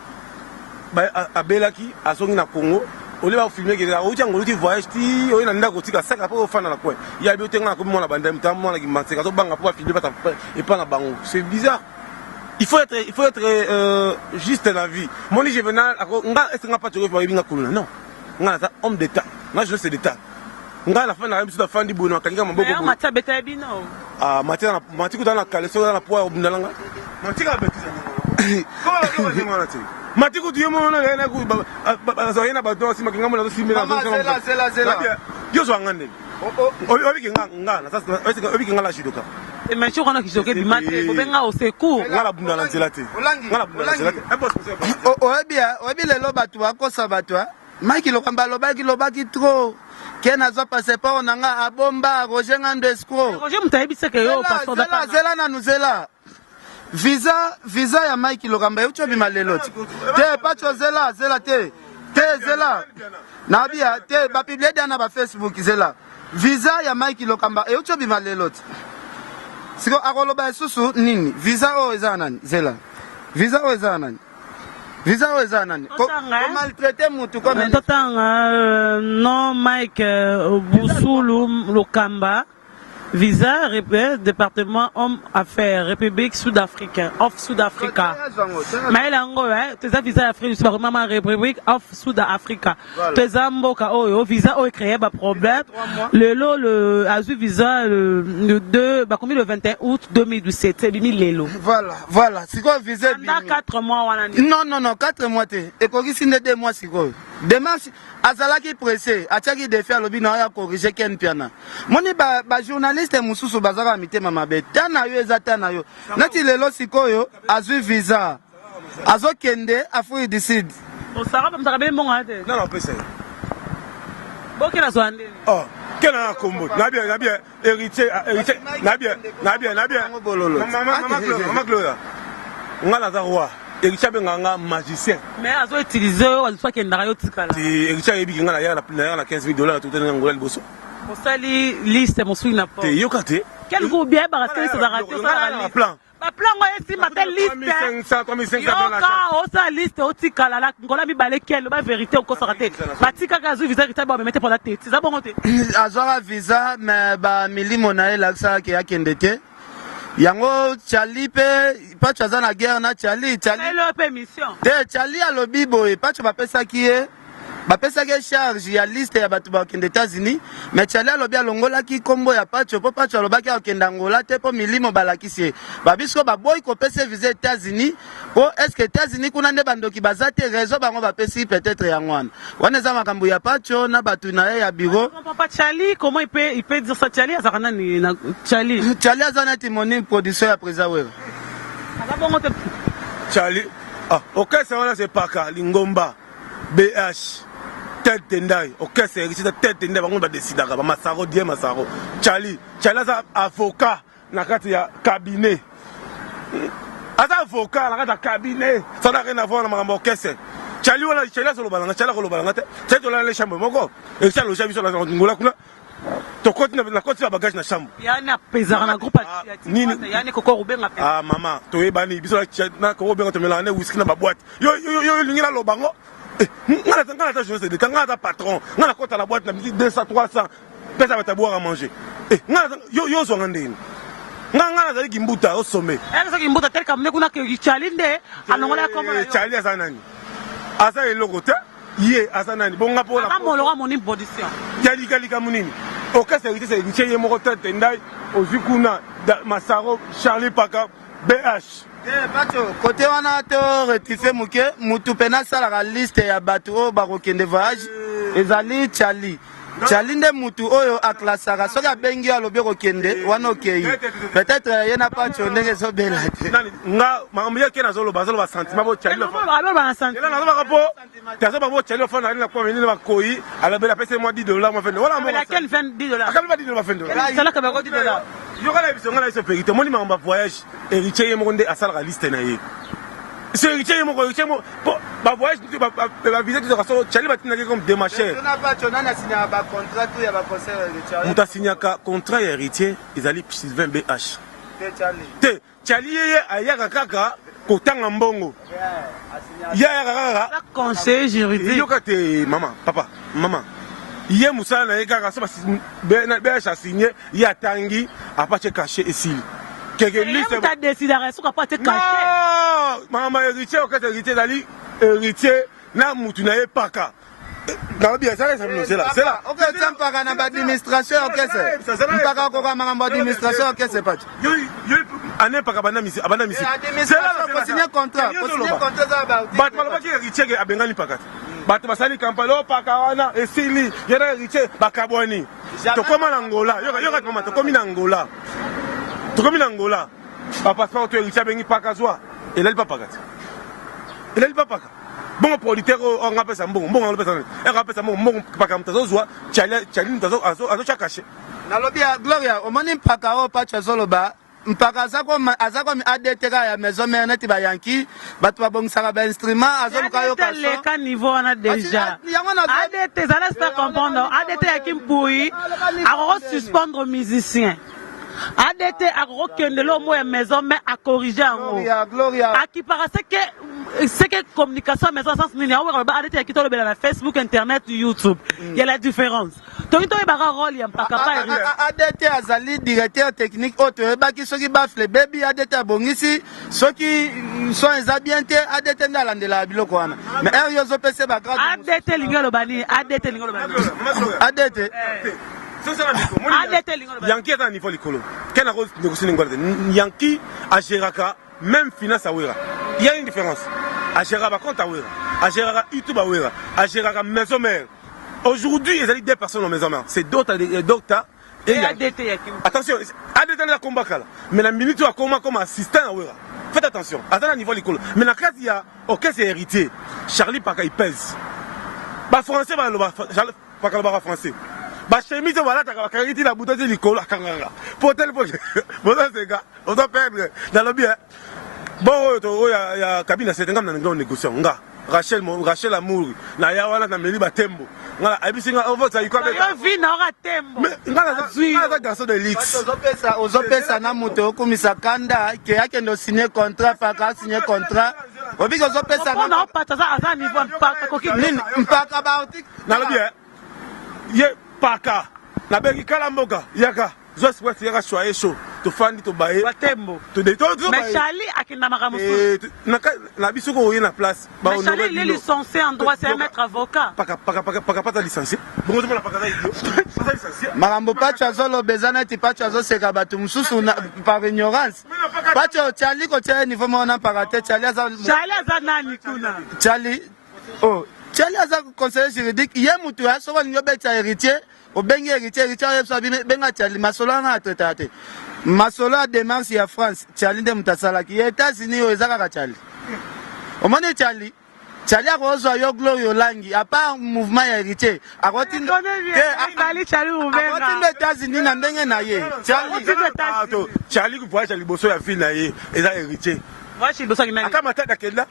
abelaki asongi na Congo oli ba filmer ke auti Angola ti voyage ti oyo na ndako tika saka po ofana na coin ya bi otenga ko mona banda mtam mona ki matseka so banga po filmer pas et pas na bango c'est bizarre. Il faut être juste dans la vie. Moi, je venais à nga pas tuer pour y venir cool. Non, nga ça homme d'état. Nga je sais d'état. Nga la fin na même sur la fin du bonheur. Quand nga mboko. Matia beta bino. Ah, Matia ko na kale so na poa obundalanga. Matia ka beta. Comment la ti? Matia ko diyo mo na na ku ba so yena ba do si makinga mo na so si mena so. C'est là. Yo so ngande. Obi ki nga na sasa obi ki nga la shidoka. Mais tu connais qui joue bimate bobenga au secours nga la bunda na nzela te nga la bunda na nzela te oyebi lelo bato bakosa bato Mike Lokamba lobaki trop ke nazwa passeport na nga abomba Roger Ngando escroc Roger mutayebisa ke yo passeport da zela na nuzela visa ya Mike Lokamba yo chobima lelo te pacho zela te zela na bia te ba publier na ba Facebook zela visa ya Mike Lokamba yo chobima lelo siko akoloba esusu nini visa o eza nani zela visa o eza nani ko maltraiter mutu comme totanga non Mike Busulu Lokamba visa département homme affaires République Sud-Africaine of Sud-Africa mais lango teza visa Afrique du Sud maman République of Sud-Africa teza mboka oyo visa o créé ba problème le azu visa le 2 ba combien le 21 août 2017 c'est bimi lelo voilà siko visa pendant 4 mois wana non 4 mois te ekokisi nde 2 mois siko démarche azalaki pressé atiaki défi alobi na ya corriger ken piana moni ba journaliste mususu bazaka mitema mabe tana yo eza tana yo nati lelo sikoyo azwi visa azokende Afrique du Sud osaka ba mtaka be mbonga te non pesa boki na zwande kena kombo na bien héritier na bien mama Gloria ngala za roi héritier benganga magicien mais azo utiliser wazo kenda yo tikala héritier yebi ngala ya na $15,000 tout en Angola liboso osali liste mosu na po te yoka te quel groupe bien parce que ça raté ça plan ngo esi matel liste 3500 yoka osa liste otikala la ngola mibale kelo ba vérité okosaka te batika ka azu visa rita ba mettre pour la tête ça bon te azora visa mais ba milimo na elaksa ke akende te yango Charlie pe pacho aza na guerre na Charlie le permission te Charlie alobi boye pacho bapesaki ye bapesaki charge ya liste ya bato bakende États-Unis mais Charlie alobi alongolaki kombo ya pacho po pacho alobaki akende Angola te po milimo balakisi ye babiso baboyi kopesa visa États-Unis po est-ce que États-Unis kuna nde bandoki baza te raison bango bapesi peut-être yango wana eza makambo ya pacho na bato na ye ya bureau papa Charlie comment il peut dire ça Charlie azakana ni na Charlie aza neti moni production ya président wera Charlie ok ça wana c'est paka lingomba BH tête tendai ok c'est héritier tête tendai bango ba décidaka ba masaro die masaro Charlie aza avocat na kati ya cabinet aza avocat na kati ya cabinet ça n'a rien à voir na makambo ok c'est Charlie solo balanga te c'est to la les chambre moko et ça le jabi sur la ngola kuna to koti na koti ya bagage na chambre yana pezara na groupe nini yani koko rubenga pe mama to ebani biso na ko rubenga to melane whisky na ba boîte yo lingila lo bango Ngana ta journée de ngana ta patron, ngana kota la boîte na 200 300 pesa ba boire à manger. Ngana yo zo ngandeni. Ngana zali kimbuta au sommet. Ça kimbuta tel comme kuna que Chalinde anongola comme Charlie azanani. Asa eloko te. Yé azanani. Bonga pour la. Amolora mon imposition. Kali kamunini. Oka c'est c'est moko tete ndai ozikuna Masaro Charlie Paka BH. Pacho, côté wana to rectifier muke mutu pena sala la liste ya batu o bakokende voyage ezali Charlie. Charlie nde mutu oyo aklasaka soka bengi alobi kokende wana okei. Peut-être yena Pacho ndenge zo bela te. Nga mamye kena zolo bazolo ba sentiment bo Charlie. Alors ba sentiment. Ela nazo bakapo. Tazo ba bo Charlie fona na kwa menina bakoi ala bela pese moi $10 moi fende. Wala mo. Laquelle vend $10. Akali ba $10 fende. C'est là que ba $10. Yo kala biso ngala iso périté moni ma voyage héritier mo nde asala la liste na ye. C'est héritier mo ba voyage ba visite de raso Charlie batina comme démarcher. Tuna Pacho nana signa ba contrat tout ya ba conseil de Charlie. Muta signaka contrat ya héritier ezali Sylvain BH. Te Charlie ye ayaka kaka kotanga mbongo. Ya kaka conseiller juridique. Yo kate maman papa maman. Hier Moussa na kaka so BH a signé ya tangi apache caché ici. Quelque liste tu as décidé de rester pas te cacher. Maman héritier au kate héritier dali héritier na mutu na epaka. Na bien ça c'est là. C'est là. OK, ça mpaka na administration OK c'est. Mpaka ko kama ngamba administration OK c'est pas. Yo ane paka bana misi abana misi. C'est là ko signer contrat. Ko signer contrat za ba. Bat malaba ki héritier ke abengani pakati. Bat basali kampalo paka wana esili yera héritier bakabwani. To koma na Angola. Yo ka mama to komi na Angola. To komi na Angola. Ba passeport to héritier bengi paka zwa. Elali pa pakati. Elali pa paka. Bon producteur on appelle ça bon on appelle ça bon paka mtazo zwa Charlie mtazo azo chakache. Nalobia Gloria omoni mpaka o Pacho zoloba mpaka azako mi ADT ka ya maison mère net ba Yankee batu babongisaka ba instrument azoluka yo kaso. Le ka niveau on a déjà. ADT ça laisse pas comprendre. ADT ya Kimpui a suspendre musicien. ADT a rekende lo mo maison mais a corriger en Gloria. A qui paraît que communication maison sens nini a ADT ya kitolo bela na Facebook internet YouTube. Il y a la différence. To ibaka rôle ya mpaka pa ADT azali directeur technique auto ebaki soki bafle baby ADT abongisi soki so eza bien te ADT ndalandela biloko wana mais er yo zo pese ba grade ADT lingolo bani ADT lingolo bani ADT Yankee est à un niveau likolo. Quel arrose négocier n'ingolde. Yankee a géraka même finance à Ouera. Il y a une différence. A géraka compte à Ouera. A géraka YouTube à Ouera. A géraka maison mère. Aujourd'hui, ils ont deux personnes en maison mère. C'est d'autres et ADT. Attention, ADT est à combat là. Mais la minute à combat comme assistant à Ouera. Faites attention. À un niveau likolo. Mais la classe il y a OK c'est héritier. Charlie Paka il pèse. Bah français va le Charlie Paka le français. Bah chemise voilà ta carité la bouteille de l'école à Kanganga. Pour tel pour bon c'est gars, on doit perdre dans le bien. Bon il y a cabine c'est comme dans une négociation nga. Rachel Amour na ya wana na meli batembo. Ngala abisinga over ça iko avec. Yo vi na ora tembo. Mais ngala garçon de lix. Ozopesa na moto okumisa kanda ke yake ndo signer contrat paka signer contrat. Obi ozopesa na on pas ça à niveau mpaka koki nini mpaka ba article na le bien. Ye paka na bengi kala mboka yaka zo swet yaka choyer chaud to fandi to baye batembo to de to mais Charlie akina makamusu na biso ko yena place ba on Charlie il est licencié en droit c'est un maître avocat paka pas licencié bon je me la paka ça idiot pas licencié marambo Pacho zolo bezana ti Pacho zo seka batu mususu par ignorance Pacho Charlie ko tia niveau mona parate Charlie aza nani kuna Charlie oh Charlie aza conseiller juridique ye mutu ya so wani yobeta héritier obengi héritier so benga Charlie masolo na traité masolo a démarche ya France Charlie nde mutasala ki États-Unis o ezaka ka Charlie omoni Charlie akozwa yo Gloria Olangi à part mouvement ya héritier akotindo Charlie ouvert États-Unis na ndenge na ye Charlie ko voyage liboso ya fille na ye eza héritier moi je bossa kinani kama tata kella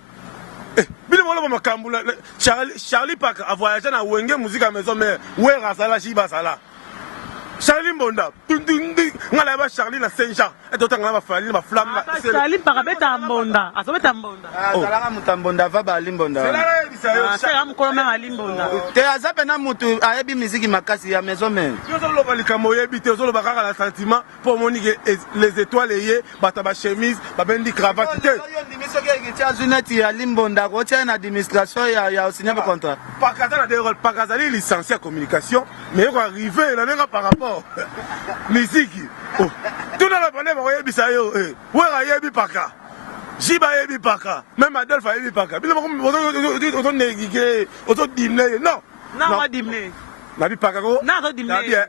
bile molo makambula Charlie Paka a voyagé na wenge musique à maison mère Ouera sala shiba sala Charlie Mbonda. Ngala ba Charlie na Saint-Jean. Et d'autant ngala ba Fali ba flamme. Charlie parabeta Mbonda. Azobeta Mbonda. Azalaka mutambonda va ba limbonda. C'est am ko même ali Mbonda. Te azape na mutu ayebi musique makasi ya maison même. Yo zo lo ba likamo yebi te zo lo ba kaka la sentiment pour monique les étoiles yé bata ba chemise ba bendi cravate te. Yo ndimiso ke gitia zuneti ya limbonda ko tia na administration ya signer le contrat. Pakata na d'ailleurs Pakazali licencié en communication mais il arrivé là n'est par rapport musique. Oh. Tout dans la bande ba yebisa yo wera yebi paka. Jiba yebi paka. Même Adolphe yebi paka. Bilo ko on négigé auto dîner non. Non va dîner. Na bi paka ko. Na do dîner.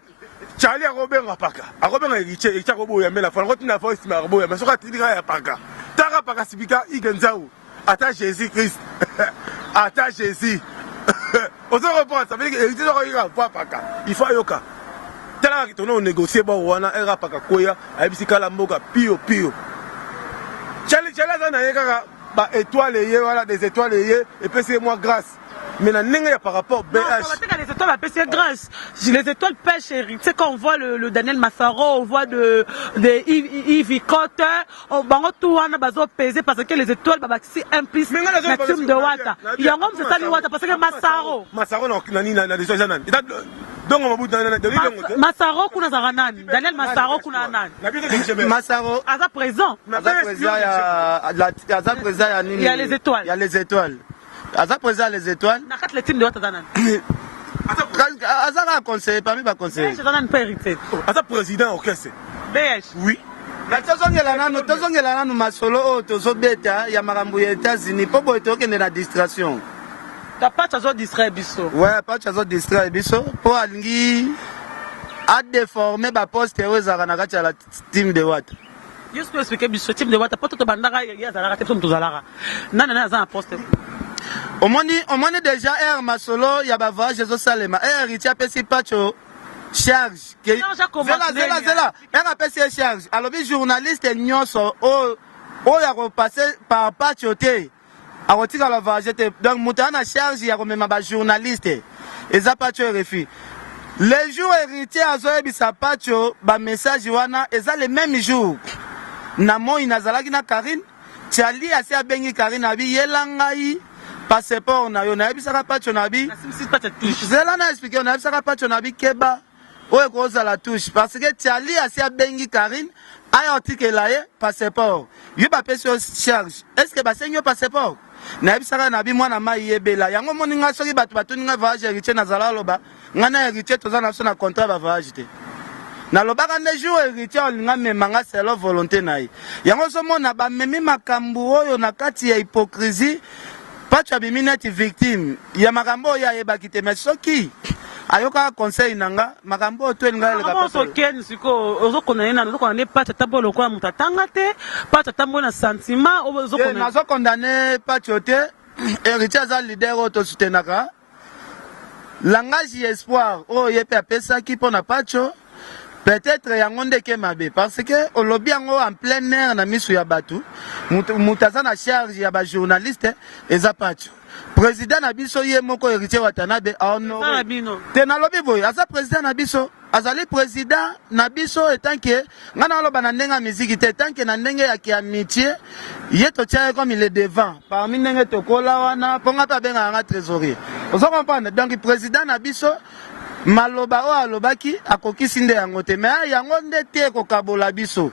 Charlie a Robert Paka. A Robert Riche et Charobo ya mela fa rotina fa isma Robo ya masoka tidira ya paka. Tara paka sibika igenzao. Ata Jésus Christ. Ata Jésus. On se reprend, ça veut dire que il va paka. Il faut yoka. Tala ki tono négocier ba wana era paka koya ayibisika la mboka pio. Charlie na yeka ba étoile yé voilà des étoiles yé et puis c'est moi grâce. Mais n'a par rapport BH. Les étoiles appellent grâce. Les étoiles pêchent, Eric. Tu sais quand on voit le Daniel Massaro, on voit de Yves Cotte, on va tout on a besoin de peser parce que les étoiles si impliquent la team de Wata. Il y a un homme c'est ça les Wata parce que Massaro non na des gens donc on va bout dans Massaro kuna zaranan. Daniel Massaro kuna nan. Massaro à présent. Il y a les étoiles. Il y a les étoiles. Aza présent les étoiles. Nakat le team de Wata Danan. Aza va conseiller, parmi va conseiller. Je donne pas hérité. Aza président orchestre. BH. Oui. Na tozongela nanu masolo o tozobeta ya makambo ya États-Unis po boye tokende na distraction. Ta pas chazo distrait biso. Ouais, pas chazo distrait biso po alingi a déformer ba poste ezaka na kati ya la team de Wata. Juste pour expliquer biso team de Wata poto to bandaka ya zalaka te to zalaka. Nana za un poste. On m'a déjà air masolo ya ba voyage zo salema air itia pesi pacho charge que zela air pesi charge alors bi journaliste nyonso o ya ko passer par pacho te a kotika la voyage te donc mutana charge ya ko mema ba journaliste eza pacho refi les jours héritiers azo ebisa pacho ba message wana eza les mêmes jours na moi inazalaki na Karine Charlie asi abengi Karine abi yelangai passeport na yo na yebisaka pacho na bi zela na expliquer na yebisaka pacho na bi keba oyo koza la touche parce que Charlie asi abengi Karine aya otikela ye passeport yo ba pesi charge est-ce que ba senyo passeport na yebisaka na bi mwana mai yebela yango moninga soki batu batuninga voyage héritier na zala loba ngana héritier toza na so na contrat ba voyage te na lobaka nde jour héritier olinga memanga selo volonté na ye yango somona ba memi makambu oyo na kati ya hypocrisie Pacho abimi neti victime ya makambo ya yebaki te mais soki ayoka conseil nanga makambo to elinga le kapasa so ken siko ozo kona na ozo kona pacho tabolo kwa mutatanga te pacho tambo na sentiment ozo kona nazo condamner pacho te héritier za leader auto soutenaka langage espoir o yepe apesa ki pona pacho peut-être yango ndeke mabe parce que olobi yango en plein air na misu ya batu mutaza na charge ya ba journaliste eza pacho président na biso ye moko héritier Watanabe honore te na lobi boy asa président na biso azali président na biso etant que ngana loba na ndenga musique te tant que na ndenge ya ki amitié ye to tia comme il est devant parmi ndenge to kola wana ponga pa benga nga trésorier vous comprenez donc président na biso maloba o alobaki akokisi nde yango te mais yango nde te kokabola biso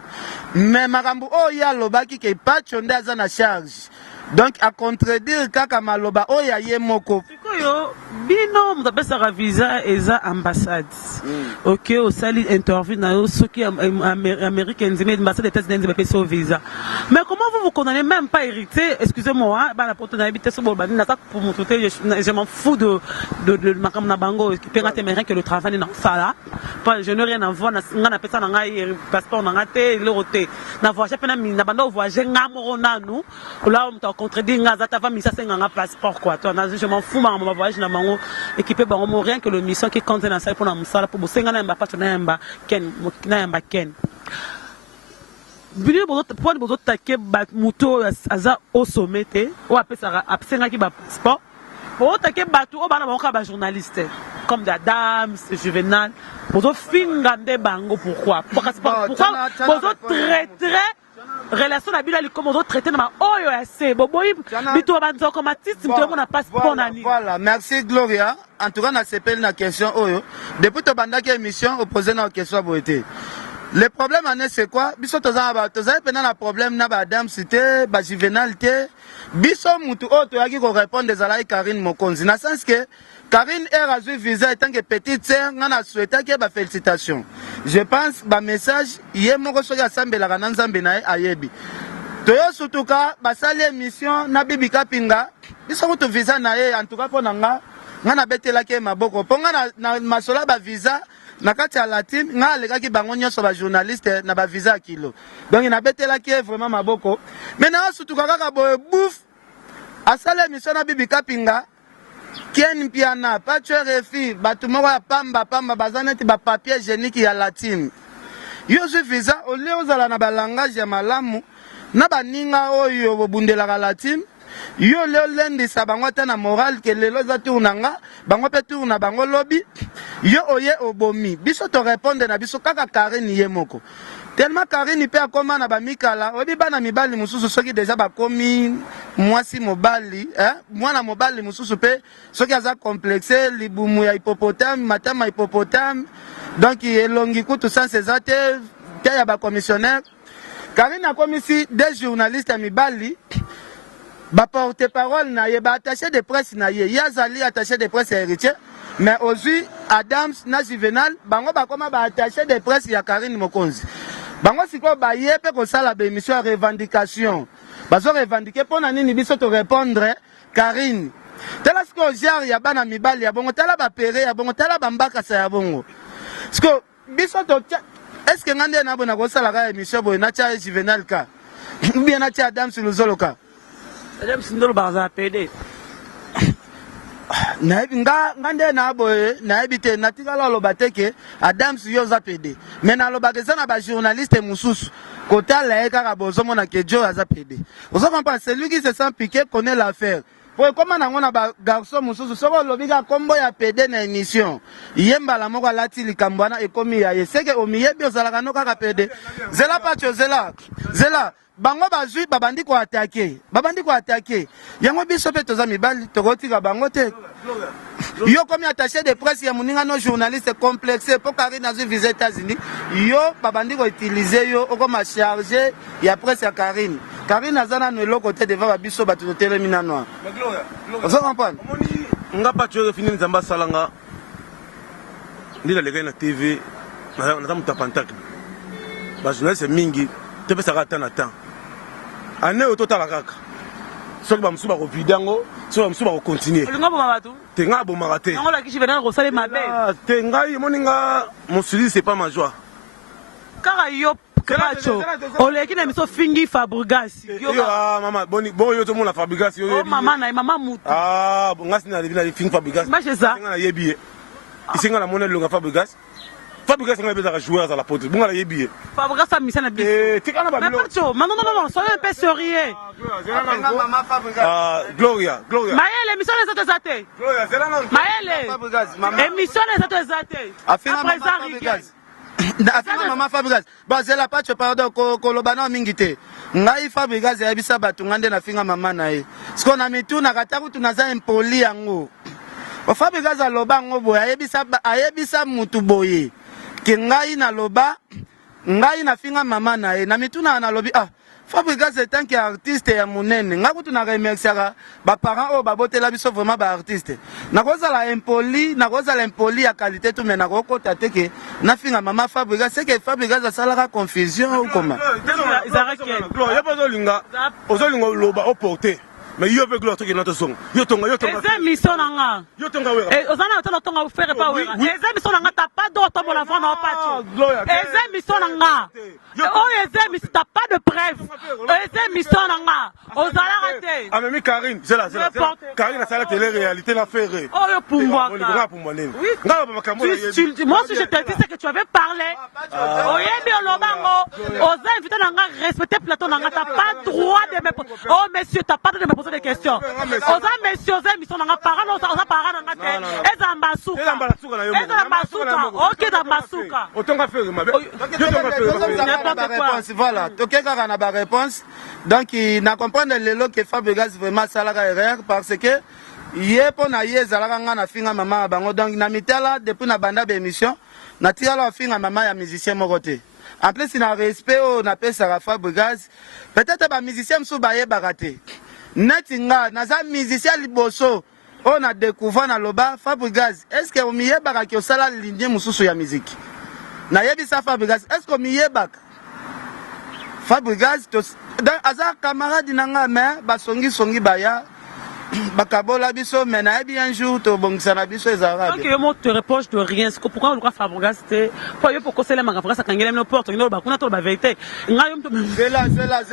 mais makambo o ya alobaki ke pacho nde aza na charge donc a contredire kaka maloba o ya ye moko sikoyo bino mutapesaka visa eza ambassade ok osali interview na yo soki américaine nzima ambassade États-Unis nzima pesa au visa mais comment vous condamnez même pas hérité excusez-moi bana poto na habité so bolbani na ça pour montrer je m'en fous de makam na bango qui peut rater mais rien que le travail dans ça là je n'ai rien à voir na na pesa na ngai passeport na ngate le roté na voyage pena na bando voyager ngamoro nanu là on t'a contredit ngaza ta famille ça c'est un passeport quoi toi je m'en fous ma voyage na mango équipé par rien que le mission qui compte dans ça pour na musala pour bosenga na mba pato na mba ken na mba ken bili bozo point bozo taquer muto aza au sommet te o apesa apsenga ki ba passeport pour taquer bato o bana ba journaliste comme d'Adams, Juvenal. Vous avez fini bango pourquoi? Pourquoi vous avez traité relation na bila comme vous traité na oyo assez boboyi bito banzo comme artiste mto na passe pour nani. Voilà, merci Gloria. En tout cas na s'appelle na question oyo. Depuis to bandaki émission opposé na question boité. Le problème c'est quoi? Biso toza pendant la problème na ba Adam c'était ba juvénalité. Biso mutu auto yaki ko répondre des alai Karine Mokonzi. Na sens que Karine est rasé visa étant que petite sœur, on a souhaité que ba félicitations. Je pense ba message yé moko so ya sambela kana nzambe na ayebi. Toyo surtout ka ba sali émission na bibi kapinga. Biso ko to visa na ye en tout cas pona nga betela ke maboko. Ponga na masola ba visa na kati ya latine nga lekaki bango nyonso ba journaliste na ba visa kilo. Donc na betela ke vraiment maboko. Maintenant surtout kaka boye bouffe. Asala émission na bibi kapinga. Ken piana, pas tu refi, batumoko ya pamba bazaneti ba papier génique ya latine. Yo je visa au lieu ozala na ba langage ya malamu na baninga oyo bobundela ka latine. Yo leo lendi sa bango ta na moral ke lelo za tournanga, bango pe tourna bango lobby. Yo oye obomi. Biso to répondre na biso kaka Karine ye moko. Tellement Karine peut akoma na ba mikala, obi bana mibali mususu soki déjà ba komi mwasi mobali, mwana mobali mususu pe soki aza complexé libumu ya hippopotame, matama hippopotame. Donc elongi kutu sans ses ates, pe ya ba commissionnaire. Karine a commis ici des journalistes à mibali. Ba porte-parole na ye ba attaché de presse na ye, yazali attaché de presse héritier. Mais aujourd'hui Adams na Juvenal bango ba koma ba attaché de presse ya Karine Mokonzi. Bango siko ba yepe ko sala ba émission revendication. Bazo revendiquer pona nini biso to répondre Karine. Tela siko jar ya bana mibali ya bongo tala ba pere ya bongo tala ba mbaka sa ya bongo. Siko biso to est-ce que ngande na bona ko sala ka émission boy na cha Juvenal ka. Bien na cha Adams Luzolo ka. Adams Ndolo baza PD. Ngande na boye na ebite natikala loba teke Adams yo za PD mais na loba keza na ba journaliste mususu kota la eka bozo mona ke Jo aza PD. Vous comprenez, celui qui se sent piqué connaît l'affaire. Pour comment na ngona ba garçon mususu soko lobika kombo ya PD na émission yemba la moko lati likambwana ekomi ya yeseke omiyebi ozala kano kaka PD zela pacho zela bango bazui babandi ko attaquer yango biso pe toza mibali tokotika bango te yo comme attaché de presse ya muninga no journaliste complexé pour Karine azui visa États-Unis yo babandi ko utiliser yo comme chargé ya presse ya Karine azana no eloko te devant ba biso batu to telemina noa vous comprenez nga pa tu fini nzamba salanga ndila lega na TV na tamu tapantak ba journaliste mingi te pesa ka tana temps ane o total kaka soki ba musuba ko vidango soki ba musuba ko continuer Ngo bo mabatu te nga bo marate ngo la kishi venana ko sale mabe te ngai moninga mon souci c'est pas ma joie kaka yo Kracho oleki na miso fingi Fabregas yo mama boni yo to mon la Fabregas yo oh mama na mama mutu ngasi na livina fingi Fabregas ma c'est ça nga na yebi isinga na mona longa Fabregas nga beza joueur à la pote bunga la yebi Fabregas a misana bi tikana ba bilo non soyez un peu sérieux Gloria Maëlle émission les autres athées Gloria c'est là non Maëlle émission les autres athées afina mama Fabregas bazela pacho pardon kolobana mingi te ngai Fabregas ya bisa batu ngande na finga mama na ye siko na mitu na kataku tunaza impoli yango Fabregas aloba ngo boye ayebisa mutu boye ke ngai na loba ngai na finga mama na ye na mitu na lobi Fabregas est tant qu'artiste ya munene nga kutu na remerciera ba parents o babotela biso vraiment ba artiste na kozala impoli ya qualité tout mais na kokota teke na finga mama Fabregas c'est que Fabregas asalaka confusion ou comment ya pas linga ozolinga loba au porter mais yo veut gloire qui notre son yo tonga eza mission nanga yo tonga wera et ozana tonga faire pas wera eza mission nanga ta pas d'autre pour la vendre au patch eza mission nanga oh eza mission ta pas de preuve eza mission nanga ozala raté amemi Karine c'est là Karine a sala télé réalité la faire oh yo pumbwa moi si je te dis c'est que tu avais parlé oyebi olobango oza invité nanga respecter plateau nanga ta pas droit de me oh monsieur t'as pas de me des questions. Oza monsieur oza mission nanga parano oza parano nanga te. Ezamba basuka. Eza basuka na yo. Eza basuka. OK na basuka. Autant faire ma voilà, tokeka na ba réponse. Donc na comprendre lelo que Fabregas vraiment salaka erreur parce que yé pona yé zalaka nga na finga mama bango donc na mitala depuis na banda be émission na tiala finga mama ya musicien moko te. En plus il a respect na pesa Fabregas peut-être ba musicien mso ba ye baraté. Netinga na za musicien liboso on a découvert na loba Fabregas est-ce que omiye baraki osala ligne mususu ya musique. Na yebisa Fabregas est-ce que omiye baka Fabregas donc aza camarade nanga mais basongi songi baya bakabola biso mais na yebi un jour to bongisa na biso ezara. Donc yo mo te reproche de rien. C'est pourquoi on croit Fabregas te pour yo pour conseiller Fabregas akangela no porte no ba kuna to ba vérité. Nga yo mto c'est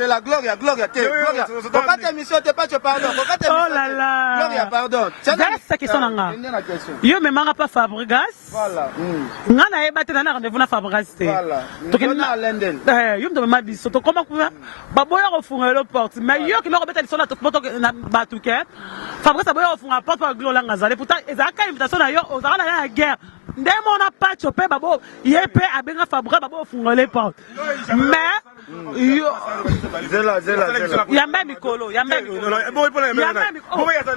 la gloria te. Gloria. Pourquoi ta mission te pas pardon? Pourquoi ta mission? Oh là là. Gloria pardon. C'est ça question nanga. Yo me manga pas Fabregas. Voilà. Nga na yeba te na rendez-vous na Fabregas te. Voilà. To na London. Yo mto ma biso to comment ba boya ko funga le porte. Mais yo ki no beta lisona to poto na batuke. Fabrice aboya ofunga porte par Gloria ngazale pourtant ezaka invitation na yo ozaka na la guerre ndemo na pas chopé babo yepe abenga Fabrice babo ofunga les portes mais yo zela yamba mikolo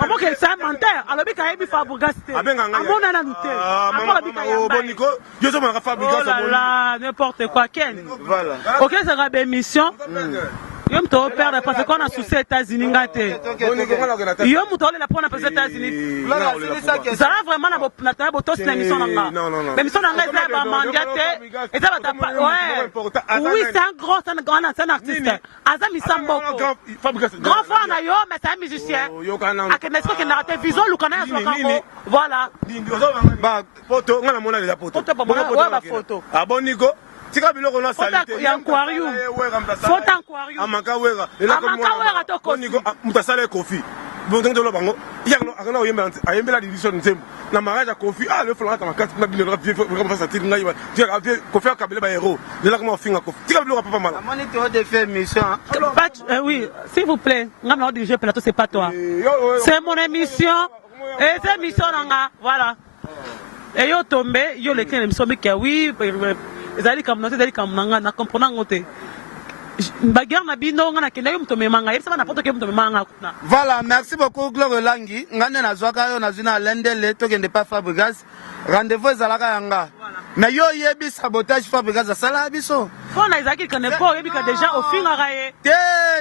bon que c'est un menteur alors bika yebi Fabrice amona na nute amona bika yamba Nico yo so ma Fabrice là n'importe quoi Ken voilà OK ça sera émission yo mto perdre parce qu'on a souci États-Unis ngate yo mto le la pour na aux États-Unis ça va vraiment na ta botos na émission nanga mais émission nanga ça va mandiate et ça va ouais oui c'est un grand artiste Azam Isamboko grand frère na yo mais c'est un musicien akenesko ke na raté vision lukana ya sokango voilà ba photo ngana mona les photos photo aboniko tika biloko na salite ya aquarium photo aquarium amaka wera to ko niko mutasale kofi bongo de lo bango yakno akana oyemba ayembela division nzembo na mariage ya kofi le florent ta makati na biloko vraiment ça tire ngai tika avie kofi akabele ba héros de là comment finga kofi tika biloko papa mala moni to de faire mission oui s'il vous plaît ngam na dirige plateau c'est pas toi c'est mon émission et c'est émission nanga voilà et yo tombé yo le émission mais que oui ezali comme nanga na comprendre ngote bagarre na bino ngana kenda yo mto memanga yebisa na poto ke mto memanga kuna. Voilà, merci beaucoup Gloire Langi ngane na zwaka yo na zina lendele to kende pas Fabregas rendez-vous ezalaka yanga mais yo yebi sabotage Fabregas asala biso fona ezaki kane po yebi ka déjà au finga raye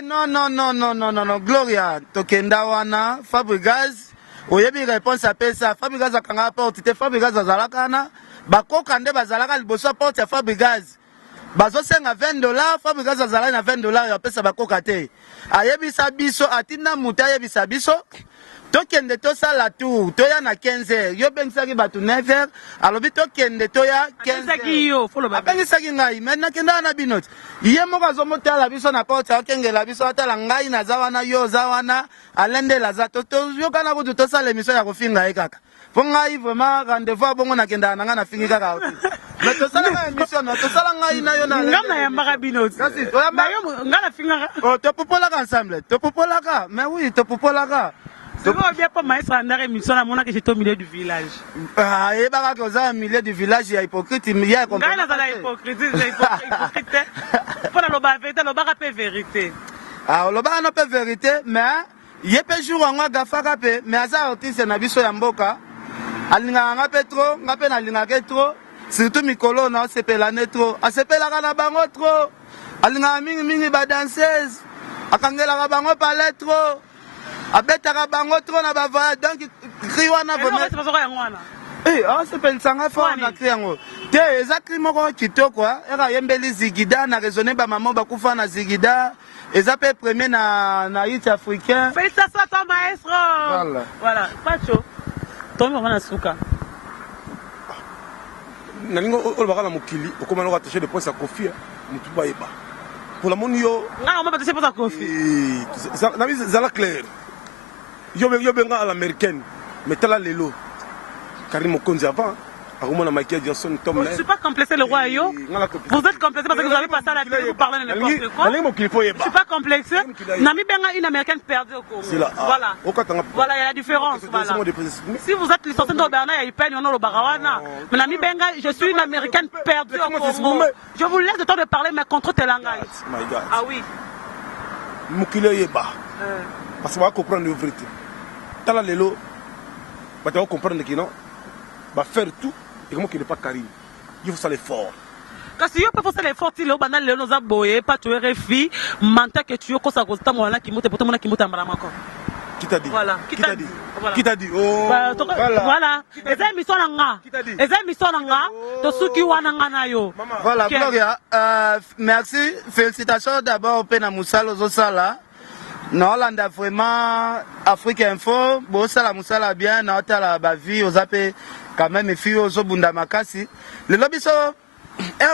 non Gloria to kenda wana Fabregas oyebi réponse apesa Fabregas akanga porte te Fabregas azalaka na bakoka nde bazalaka liboso porte ya Fabregas bazosenga $20 Fabregas azalaka na $20 ya pesa bakoka te ayebisa biso atina muta ayebisa biso tokende tosala tour toya na 15h yo bengisaki bato 9h alobi tokende toya 15h abengisaki ngai me nakenda na binoti ye moko azomotala biso na porte akengela biso atala ngai naza wana yo oza wana alendela za toyokana kutu tosala émission ya kofinga ye kaka po ngai vraiment rendez-vous abongo nakendaka na ngai nafingi kaka oti mais tosalaka émission na tosala ngai na yo ngam yambaka binoti kasi toyamba yo ngai nafingaka topopolaka ensemble topopolaka mais oui topopolaka tu vois bien pas maître en émission à mon que j'étais au milieu du village et baka ko za au milieu du village ya hypocrite ya comprendre ngana za hypocrite pour la loba vérité loba ka vérité loba na pe vérité mais yepe jour nga gafaka pe mais aza artiste na biso ya mboka alinga nga petro nga pe na linga ke trop surtout mikolo na sepela ne trop asepela kana bango trop alinga mingi ba danseuse akangela ka bango palais trop abetaka bango trop na bava donc cri wana vraiment sepelisanga fort na cri yango te eza cri moko kitoko eka yembeli zigida na raisonner ba mama bakufa na zigida eza pe premier na hit africain félicitations à ton maestro voilà pacho tomi mama na suka nalingo olobaka na mokili okoma na attaché de poste ya Kofi mutu bayeba pour la moni yo nga on m'a attaché poste ya Kofi na bi zala clair yo benga à l'américaine mais tala lelo Karim Mokonzi avant Je ne suis pas complexé, le roi Ayo. Vous êtes complexé parce que vous avez passé à la télé, vous parlez de n'importe quoi. Je ne suis pas complexé. Nami Benga, une américaine perdue au Congo. Voilà. Voilà, il y a la différence. Voilà. Si vous êtes licencié dans Bernard, il paye le Barawana. Mais Nami Benga, je suis une américaine perdue au Congo. Je vous laisse le temps de parler, mais contre tes langages. Ah oui. Parce qu'on va comprendre la vérité. Tala lelo, on va comprendre que non, va faire tout et comment qu'il n'est pas Karim. Il faut ça l'effort. Parce que si on peut faire l'effort, si le banal le nous a boyé, pas tuer les filles, mental que tu es comme ça, comme ça, moi là qui monte pour tout le monde qui monte à Maramako. Qui t'a dit? Voilà. Qui t'a dit? Qui t'a dit? Oh. Voilà. Et ça mis son anga. Et ça mis son anga. De ceux qui ont un anga yo. Voilà, Gloria. Merci. Félicitations d'abord au Pena Moussala Zosala. Non, là, vraiment, Afrique Info, bon, ça, la moussala bien, non, t'as la vie, aux appels, quand même, et filles, aux obunda makasi. Le lobby, ça,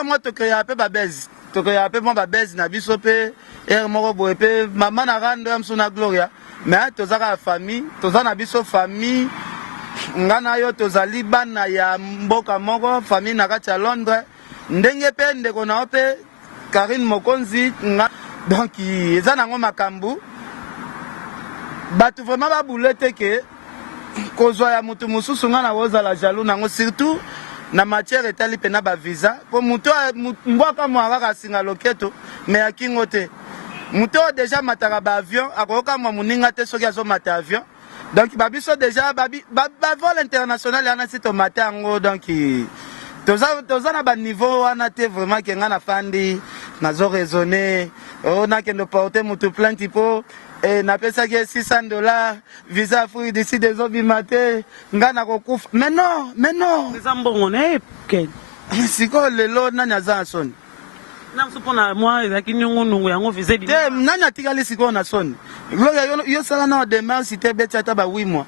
moi, tu crées un peu ma baise. Tu crées un peu mon baise, na bisopé, et moi, boépé, maman, n'a rien de la Gloria. Mais, tu as la famille, tu as la biso famille, ngana yo, tu as Liban, ya mboka moko, famille, n'a à Londres, ndenge pe, ndeko na ope, Karine Mokonzi, donc, ils ont un makambu. Batu vraiment ba boulette que kozwa ya mutu mususu nga na woza la jaloux nango surtout na matière etali pena ba visa po mutu mbwaka mwa kaka singa loketo mais akingo te mutu déjà mataka ba avion akoka mwa muninga te soki azo mata avion donc babiso déjà ba vol international yana sito mata ngo donc toza na ba niveau wana te vraiment ke nga na fandi nazo raisonner on a que no porter mutu plainte po et n'a pas ça que $600 visa fruit d'ici des hommes maté ngana kokufa mais non les ambongonais ken siko lelo nani azanson na supona moi ezaki nyungu yango visa di nani atikali siko na son gloria yo sala na demain si te beti ata ba 8 mois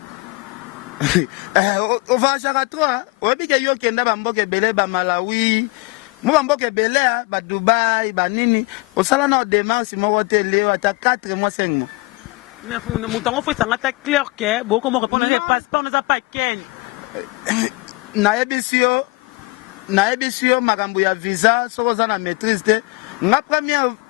on va chaka 3 obi ke yo kenda ba mboke belé ba Malawi mo bamboke belé ba Dubai ba nini o sala na demain si mo wote leo ata 4 mois 5 mois. Mais il faut ça clair que beaucoup me répondent les passeports ne sont pas ken. Na ebisio makambo ya visa soko za na maîtrise te. Nga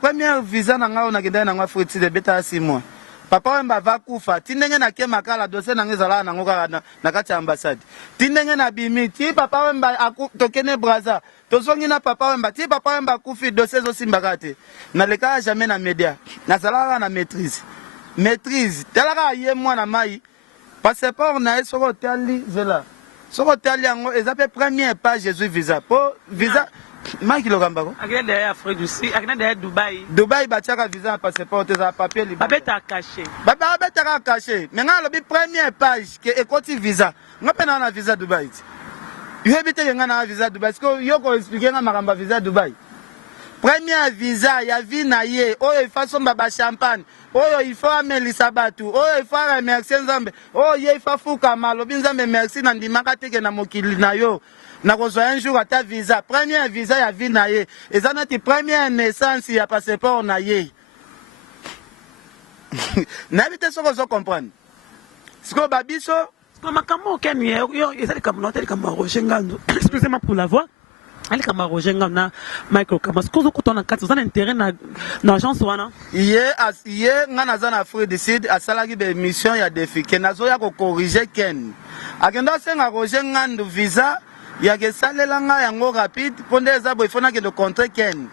première visa na nga ona kenda na nga fruit de beta 6 mois. Papa wemba va kufa tindenge na ke makala dossier na ngezala na ngoka na kati ambassade. Tindenge na bimi ti papa wemba tokene braza. Tozongi na papa wemba ti papa wemba kufi dossier zo simbakate. Na leka jamais na média. Na zala na maîtrise telaka ye mwana mai passeport na ye soko tali zela soko tali yango eza pe première page Jésus visa po visa mai kilokamba ko akina de Afrique du Sud akina de Dubai batiaka visa na passeport eza papier libre babeta caché babeta caché mais nga lobi première page ke ekoti visa nga pe na visa Dubai yo ebite nga na visa Dubai parce que yo ko expliquer nga makamba visa Dubai première visa ya vie na ye oyo façon baba champagne oyo il faut amelisa batu oyo il faut remercier nzambe oyo ye il faut fuka malobi nzambe merci na ndimaka teke na mokili na yo na kozwa un jour ata visa première visa ya vie na ye eza neti première naissance ya passeport na ye nayebi te soko ozo comprendre sikoyo babiso makambo okeni yo ezali kambo Roger Ngando excusez-moi pour la voix ali kama Roger Ngando na Michael Kama skozo kutona kati uzana intérêt na agence wana ye nga naza na Afrique du Sud asalaki be mission ya défi ke nazo ya ko corriger ken akenda senga Roger Ngando visa ya ke salela nga yango rapide ponde eza bo ifona ke le contre ken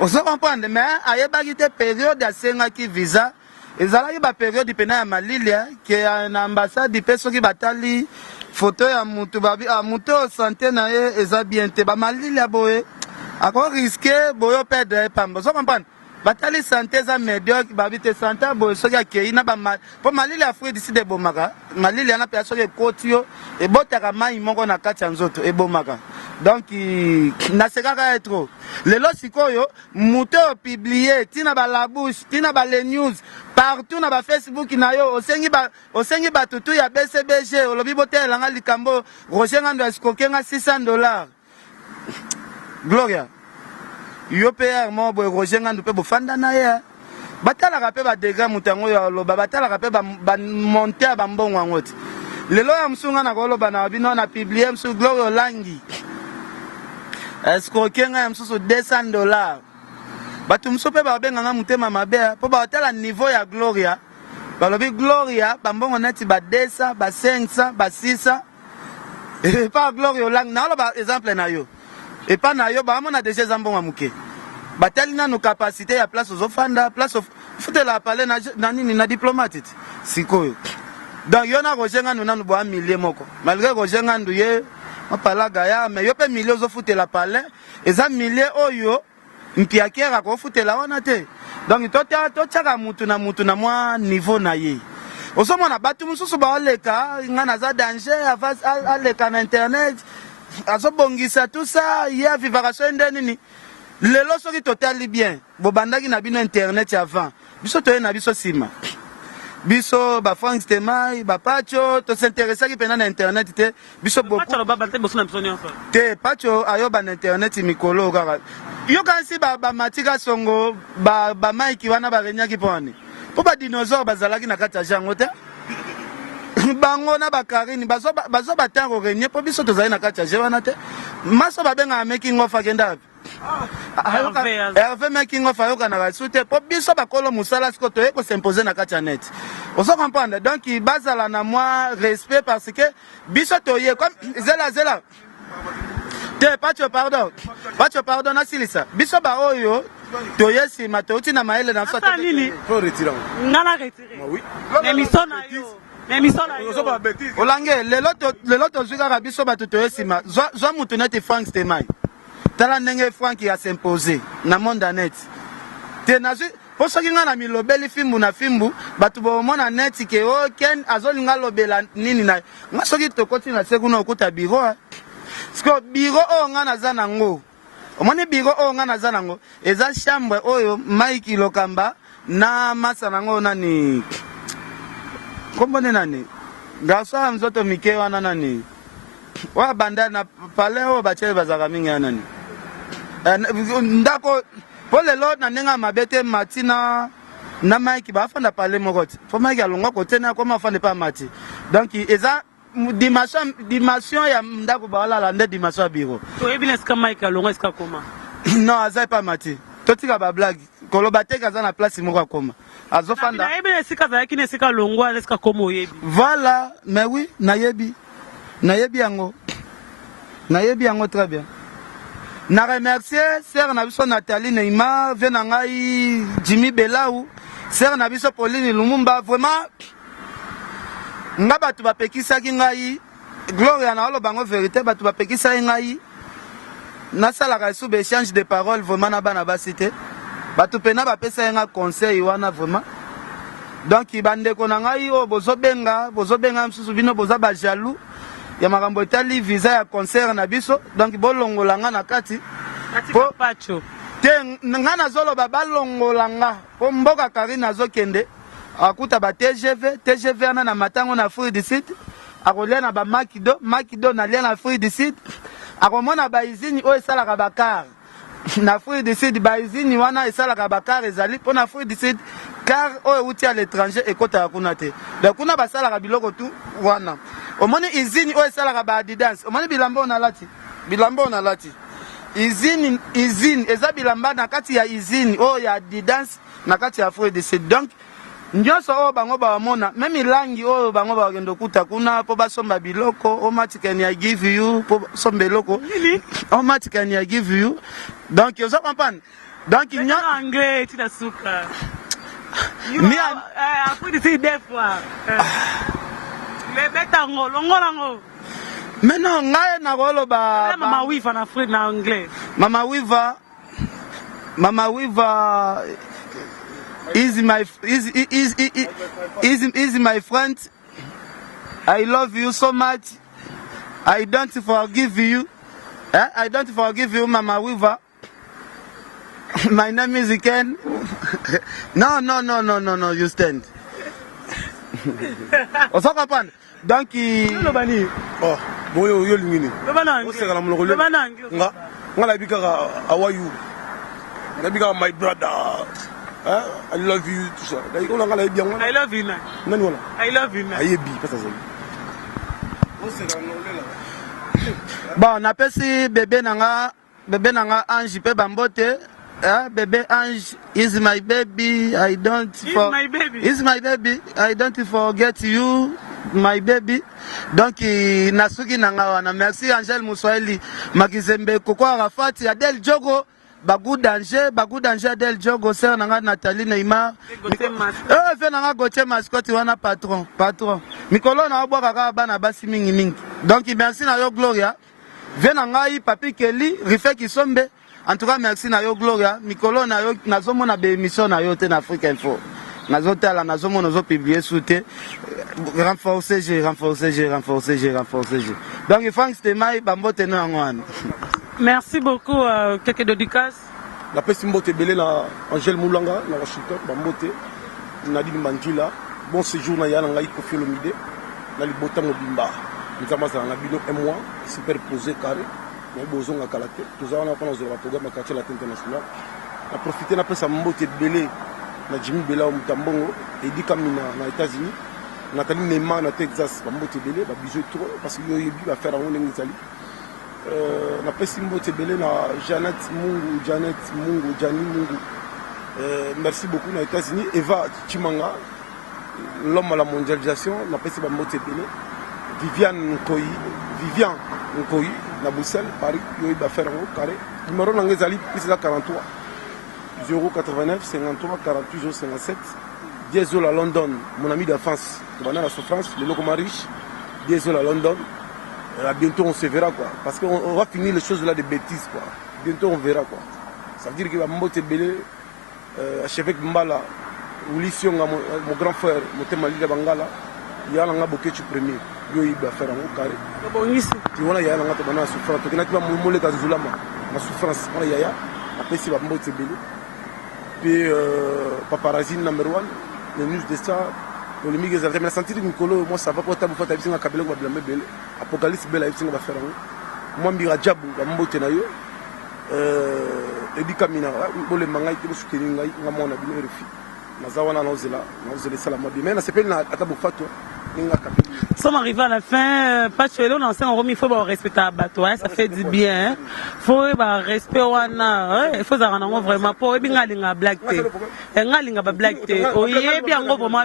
ozo comprendre mais ayebaki te période asengaki visa ezalaki ba période pena ya malaria ke na ambassade pe soki batali photo ya mutu babi mutu santé na ye eza bien te ba malaria boye ako risquer boyo perdre pamba so comprendre batali santé za médiocre babi te santé boye soki akei na ba po malaria Afrique d'ici de bomaka malaria na pe soki kotio e botaka mai moko na kati ya nzoto e bomaka donc na sekaka trop lelo sikoyo mutu publier tina ba la bouche tina ba les news partout na ba Facebook na yo osengi ba tutu ya BCBG olobi botela nga likambo Roger Ngando esikokenga $600 Gloria yo PR mo boy Roger Ngando pe bofanda na ye batalaka pe ba degré mutango ya loba batalaka pe ba monter ba mbongo ngoti lelo ya msunga na koloba na bino na publier msu Glory Olangi escroquer nga msusu $200 batu mso pe babenganga mutema mabe po batala niveau ya Gloria balobi Gloria bambongo neti ba 200 ba 500 ba 600 et pas Gloria Olangi na lo ba exemple na yo et pas na yo ba mona déjà zambongo muke batali na no capacité ya place ozofanda place futela parler na nini na diplomate sikoyo donc yo na rojenga no nanu bo millier moko malgré rojenga ndu ye opalaga ya mais yo pe millier ozofutela parler eza millier oyo mpiakera ko futela wana te donc to chaka mutu na mwa niveau na ye osomona batu mususu ba oleka ngana za danger aleka na internet azobongisa tout ça ya vivration ndeni lelo soki totali bien bobandaki na bino internet avant biso toye na biso sima biso ba Frank Temai ba Pacho to s'intéressaki pena na internet te biso beaucoup Pacho ba bante boso na biso nyonso te Pacho ayo ba na internet mikolo kaka yo kansi ba matika songo ba Mike wana ba renyaki pone po ba dinosaure bazalaki na kati ya jango te bango na ba Karine bazo ba tango renye po biso tozali na kati ya jewana te maso ba benga making of agenda Hervé making of ayoka na basute po biso bakolo musala siko toye ko s'imposer na kati ya net oso comprendre donc bazala na moi respect parce que biso toye comme zela te Pacho pardon na silisa biso ba oyo toye sima touti na maele na so nini faut retirer ngana retirer oui mais misona yo Olange lelo tozwika biso bato toye sima zwa mutu neti Frank Temai tala ndenge Frank ya s'imposer na monde net te nazwi po soki nga na milobeli fimbu na fimbu bato bomona net ke o ken azolinga lobela nini na nga soki tokoti na se kuna okuta biro siko biro oyo nga naza nango omoni biro oyo nga naza nango eza chambre oyo Mike Lokamba na masa nango nani kombone nani garso ya mzoto mike wana nani wa banda na pale oyo bachele bazaka mingi ya nani ndako po lelo na ndenge mabete mati na Mike bafanda pale moko te po Mike alongwa kote na koma afande pa mati donc eza dimension ya ndako balala nde dimension ya biro toyebi na esika Mike alongwa esika koma non azai pa mati totika ba blague koloba te kaza na place moko akoma azofanda nayebi na esika azalaki na esika longwa na esika koma oyebi voilà mais oui nayebi yango très bien na remercier sœur na biso Nathalie Neymar ve na ngai Jimmy Belau sœur na biso Pauline Lumumba vraiment nga batu bapekisaki ngai Gloria na oloba ngo vérité batu bapekisaki ngai nasalaka sous échange de paroles vraiment na bana basite batu pena bapesa nga conseil wana vraiment donc bandeko na ngai o bozobenga msusu bino boza ba jaloux ya makambo etali visa ya concert na biso donc bolongola nga na kati po Pacho te nga nazoloba balongola nga po mboka Karine azokende akuta ba TGV ana na matango na Fruit du Sud akolia na ba Makido na lia na Fruit du Sud akomona ba izini o esalaka bakar na Fruit du Sud ba izini wana esalaka bakar ezali po na Fruit du Sud car o euti à l'étranger ekota kuna te donc kuna basalaka biloko tu wana omoni izini o esalaka ba Adidas omoni bilamba na lati izini eza bilamba na kati ya izini o ya Adidas na kati ya Fruit du Sud donc nyonso oyo bango bamona meme langi oyo bango bakende kuta kuna po basomba biloko automatically I give you po somba biloko automatically I give you donc ozo comprendre donc nyo anglais tina suka mi après de des fois mais betango longolango maintenant ngai na koloba mama wiva na frère na anglais mama wiva is my friend. I love you so much. I don't forgive you. I don't forgive you, Mama Weaver. My name is Ken. No, you stand. Osokapan. Donc oh, boyo yo lingini. Oseka la muloko le. Nga la bika how are you? La bika my brother. I love you tout ça. I love you. Nani wala? I love you. Ayebi pesa zaidi. Bon, napesi bébé nanga Ange pe bambote. Bébé Ange is my baby. I don't Is my baby. I don't forget you, my baby. Donc nasuki nanga wana. Merci Angel Mouswahili. Makizembe Koko Arafat Adel Diogo. Bagou danger Adel Diogo sœur nanga Nathalie Neymar. Fait nanga Gauthier mascotte wana patron. Mikolo na obwa kaka bana basi mingi. Donc merci na yo Gloria. Venangai Papi Kelly Rife Kisombe. En tout cas merci na yo Gloria. Mikolo na yo nazomona be émission na yo te na Afrique Info. Nazotala nazomona zo publier soute. Renforcer. Donc Frank Stemai bambote no ngwana. Merci beaucoup. Quelques dédicaces. La peste mbote belé na Angel Moulanga na Washington bambote Nadine Mandjila. Bon séjour na yana ngai Kofi Olomide na libota mobimba. Nous avons un mois superposé carré. Nous avons un kalaté. Nous avons un programme à international. On a profité de sa mbote belé na Jimmy Bela au Mutambongo et Eddie Kamina aux États-Unis. Nathalie Neymar na Texas, mbote belé, ba bisou trop parce que yo va faire un Italie. On a pris mbote belé na Janet Mungu, Jani Mungu. Merci beaucoup aux États-Unis. Eva Chimanga, l'homme à la mondialisation, on a pris mbote belé. Vivian Nkoyi, na Bruxelles, Paris, il va faire un carré. Numéro Nangezali, c'est la 43. 089 53 48 057. Diesel à London, mon ami d'enfance, qui va dans la souffrance, le locoma riche. Diesel à London. Bientôt on se verra quoi. Parce qu'on va finir les choses là de bêtises quoi. Bientôt on verra quoi. Ça veut dire qu'il va monter belé, Chevek Mbala, Oulission, mon grand frère, Motemali de Bangala. Il y a un bouquet premier. Il va faire un carré. Tu vois, il y a un souffrance. Tu n'as pas moulé dans Zulama. La souffrance, il y a. Après, c'est un mot belé. Puis, paparazzi number 1, le news de ça, le migues des mais la santé de Nicolo, moi, ça va pas t'avoir fait un cabello ou blâmer belé. Apocalypse belle, il va faire un. Moi, Mira Djabou, la mbote na yo. Eddie Kamina, le mangai, le soutien, la mon abi, le refi. Nazawana Nozela, Nozela Salama, mais c'est pas une atabofato. Nous sommes arrivés à la fin. Pas chez nous, il faut respecter la bateau. Ça fait du bien. Il faut respecter. Il faut vraiment pour bien blague. Vraiment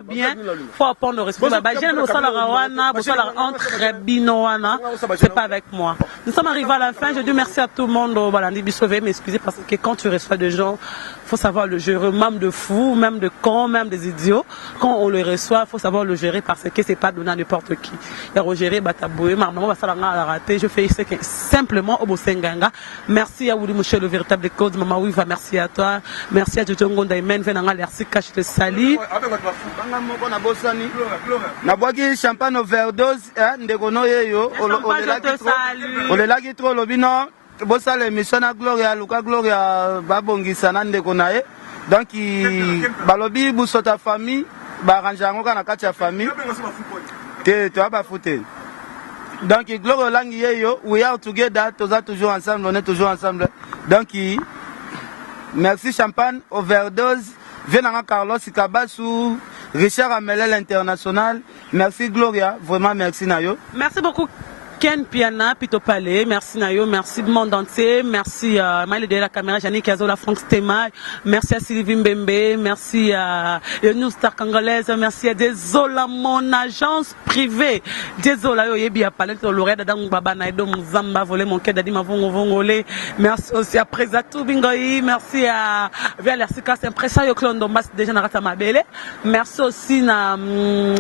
bien. Il faut apprendre le respect. C'est pas avec moi. Nous sommes arrivés à la fin. Je dis merci à tout le monde. M'excuser parce que quand tu reçois des gens, il faut savoir le gérer, même de fous, même de cons, même des idiots. Quand on le reçoit, il faut savoir le gérer parce que c'est pas donné à n'importe qui. Il y a Roger Bataboué, maman va la rater. Je fais simplement au Bosenganga. Merci à Wouli Mouché, le véritable code. Maman Wiva, merci à toi. Merci à Jojo Ngondaimen, Venanga Lersi, cache le sali. Naboki champagne overdose, ndegono yeyo. Olelaki trop lobino. Bosa l'émission à Gloria, Luka Gloria, Babongisa Nandekonae. Donc, balobi busota famille. Baranjango kana kati ya famille te to aba fouté donc Gloria langi yeyo we are together toujours ensemble on est toujours ensemble donc merci champagne overdose venanga Carlos Kabasu Richard Amelel international merci Gloria vraiment merci nayo merci beaucoup Ken Piana, Pito Palais, merci Nayo, merci le monde entier, merci à Maïle de la caméra, Janine Kazola, Franck Stemai, merci à Sylvie Mbembe, merci à News Star Congolaise, merci à Désolé, mon agence privée, Désolé, Yebi a parlé de l'oreille d'Adam Baba Naïdo, Mzamba, volé mon quai d'Adi Mavongo Vongolé, merci aussi à Prezatou Bingoyi, merci à Via Lersika, c'est impressionnant, Yoclon Dombas, déjà Narata Mabele, merci aussi à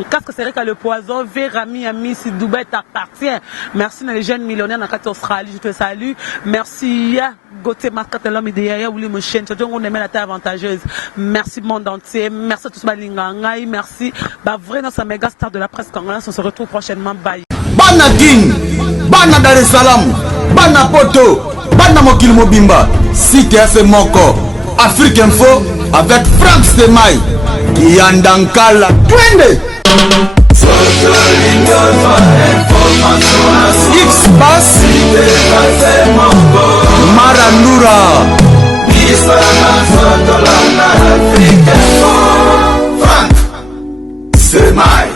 Casque Sereka le Poison, Vérami, Ami, si Dubaï t'appartient. Merci les jeunes millionnaires dans Australie, je te salue. Merci à Gauthier Mascat, l'homme idéal, Willy Mouchen, on aime la terre avantageuse. Merci monde entier, merci à tous les gens, merci. Vraiment, c'est un méga star de la presse congolaise, on se retrouve prochainement. Bye. Bana King, Bana Dar es Salaam, Bana Poto, Bana Mokil Mobimba, Site FM Moko, Afrique Info, avec Frank Stemai, Yandankala, Twende. X-Bass Marandura Frank Stemai.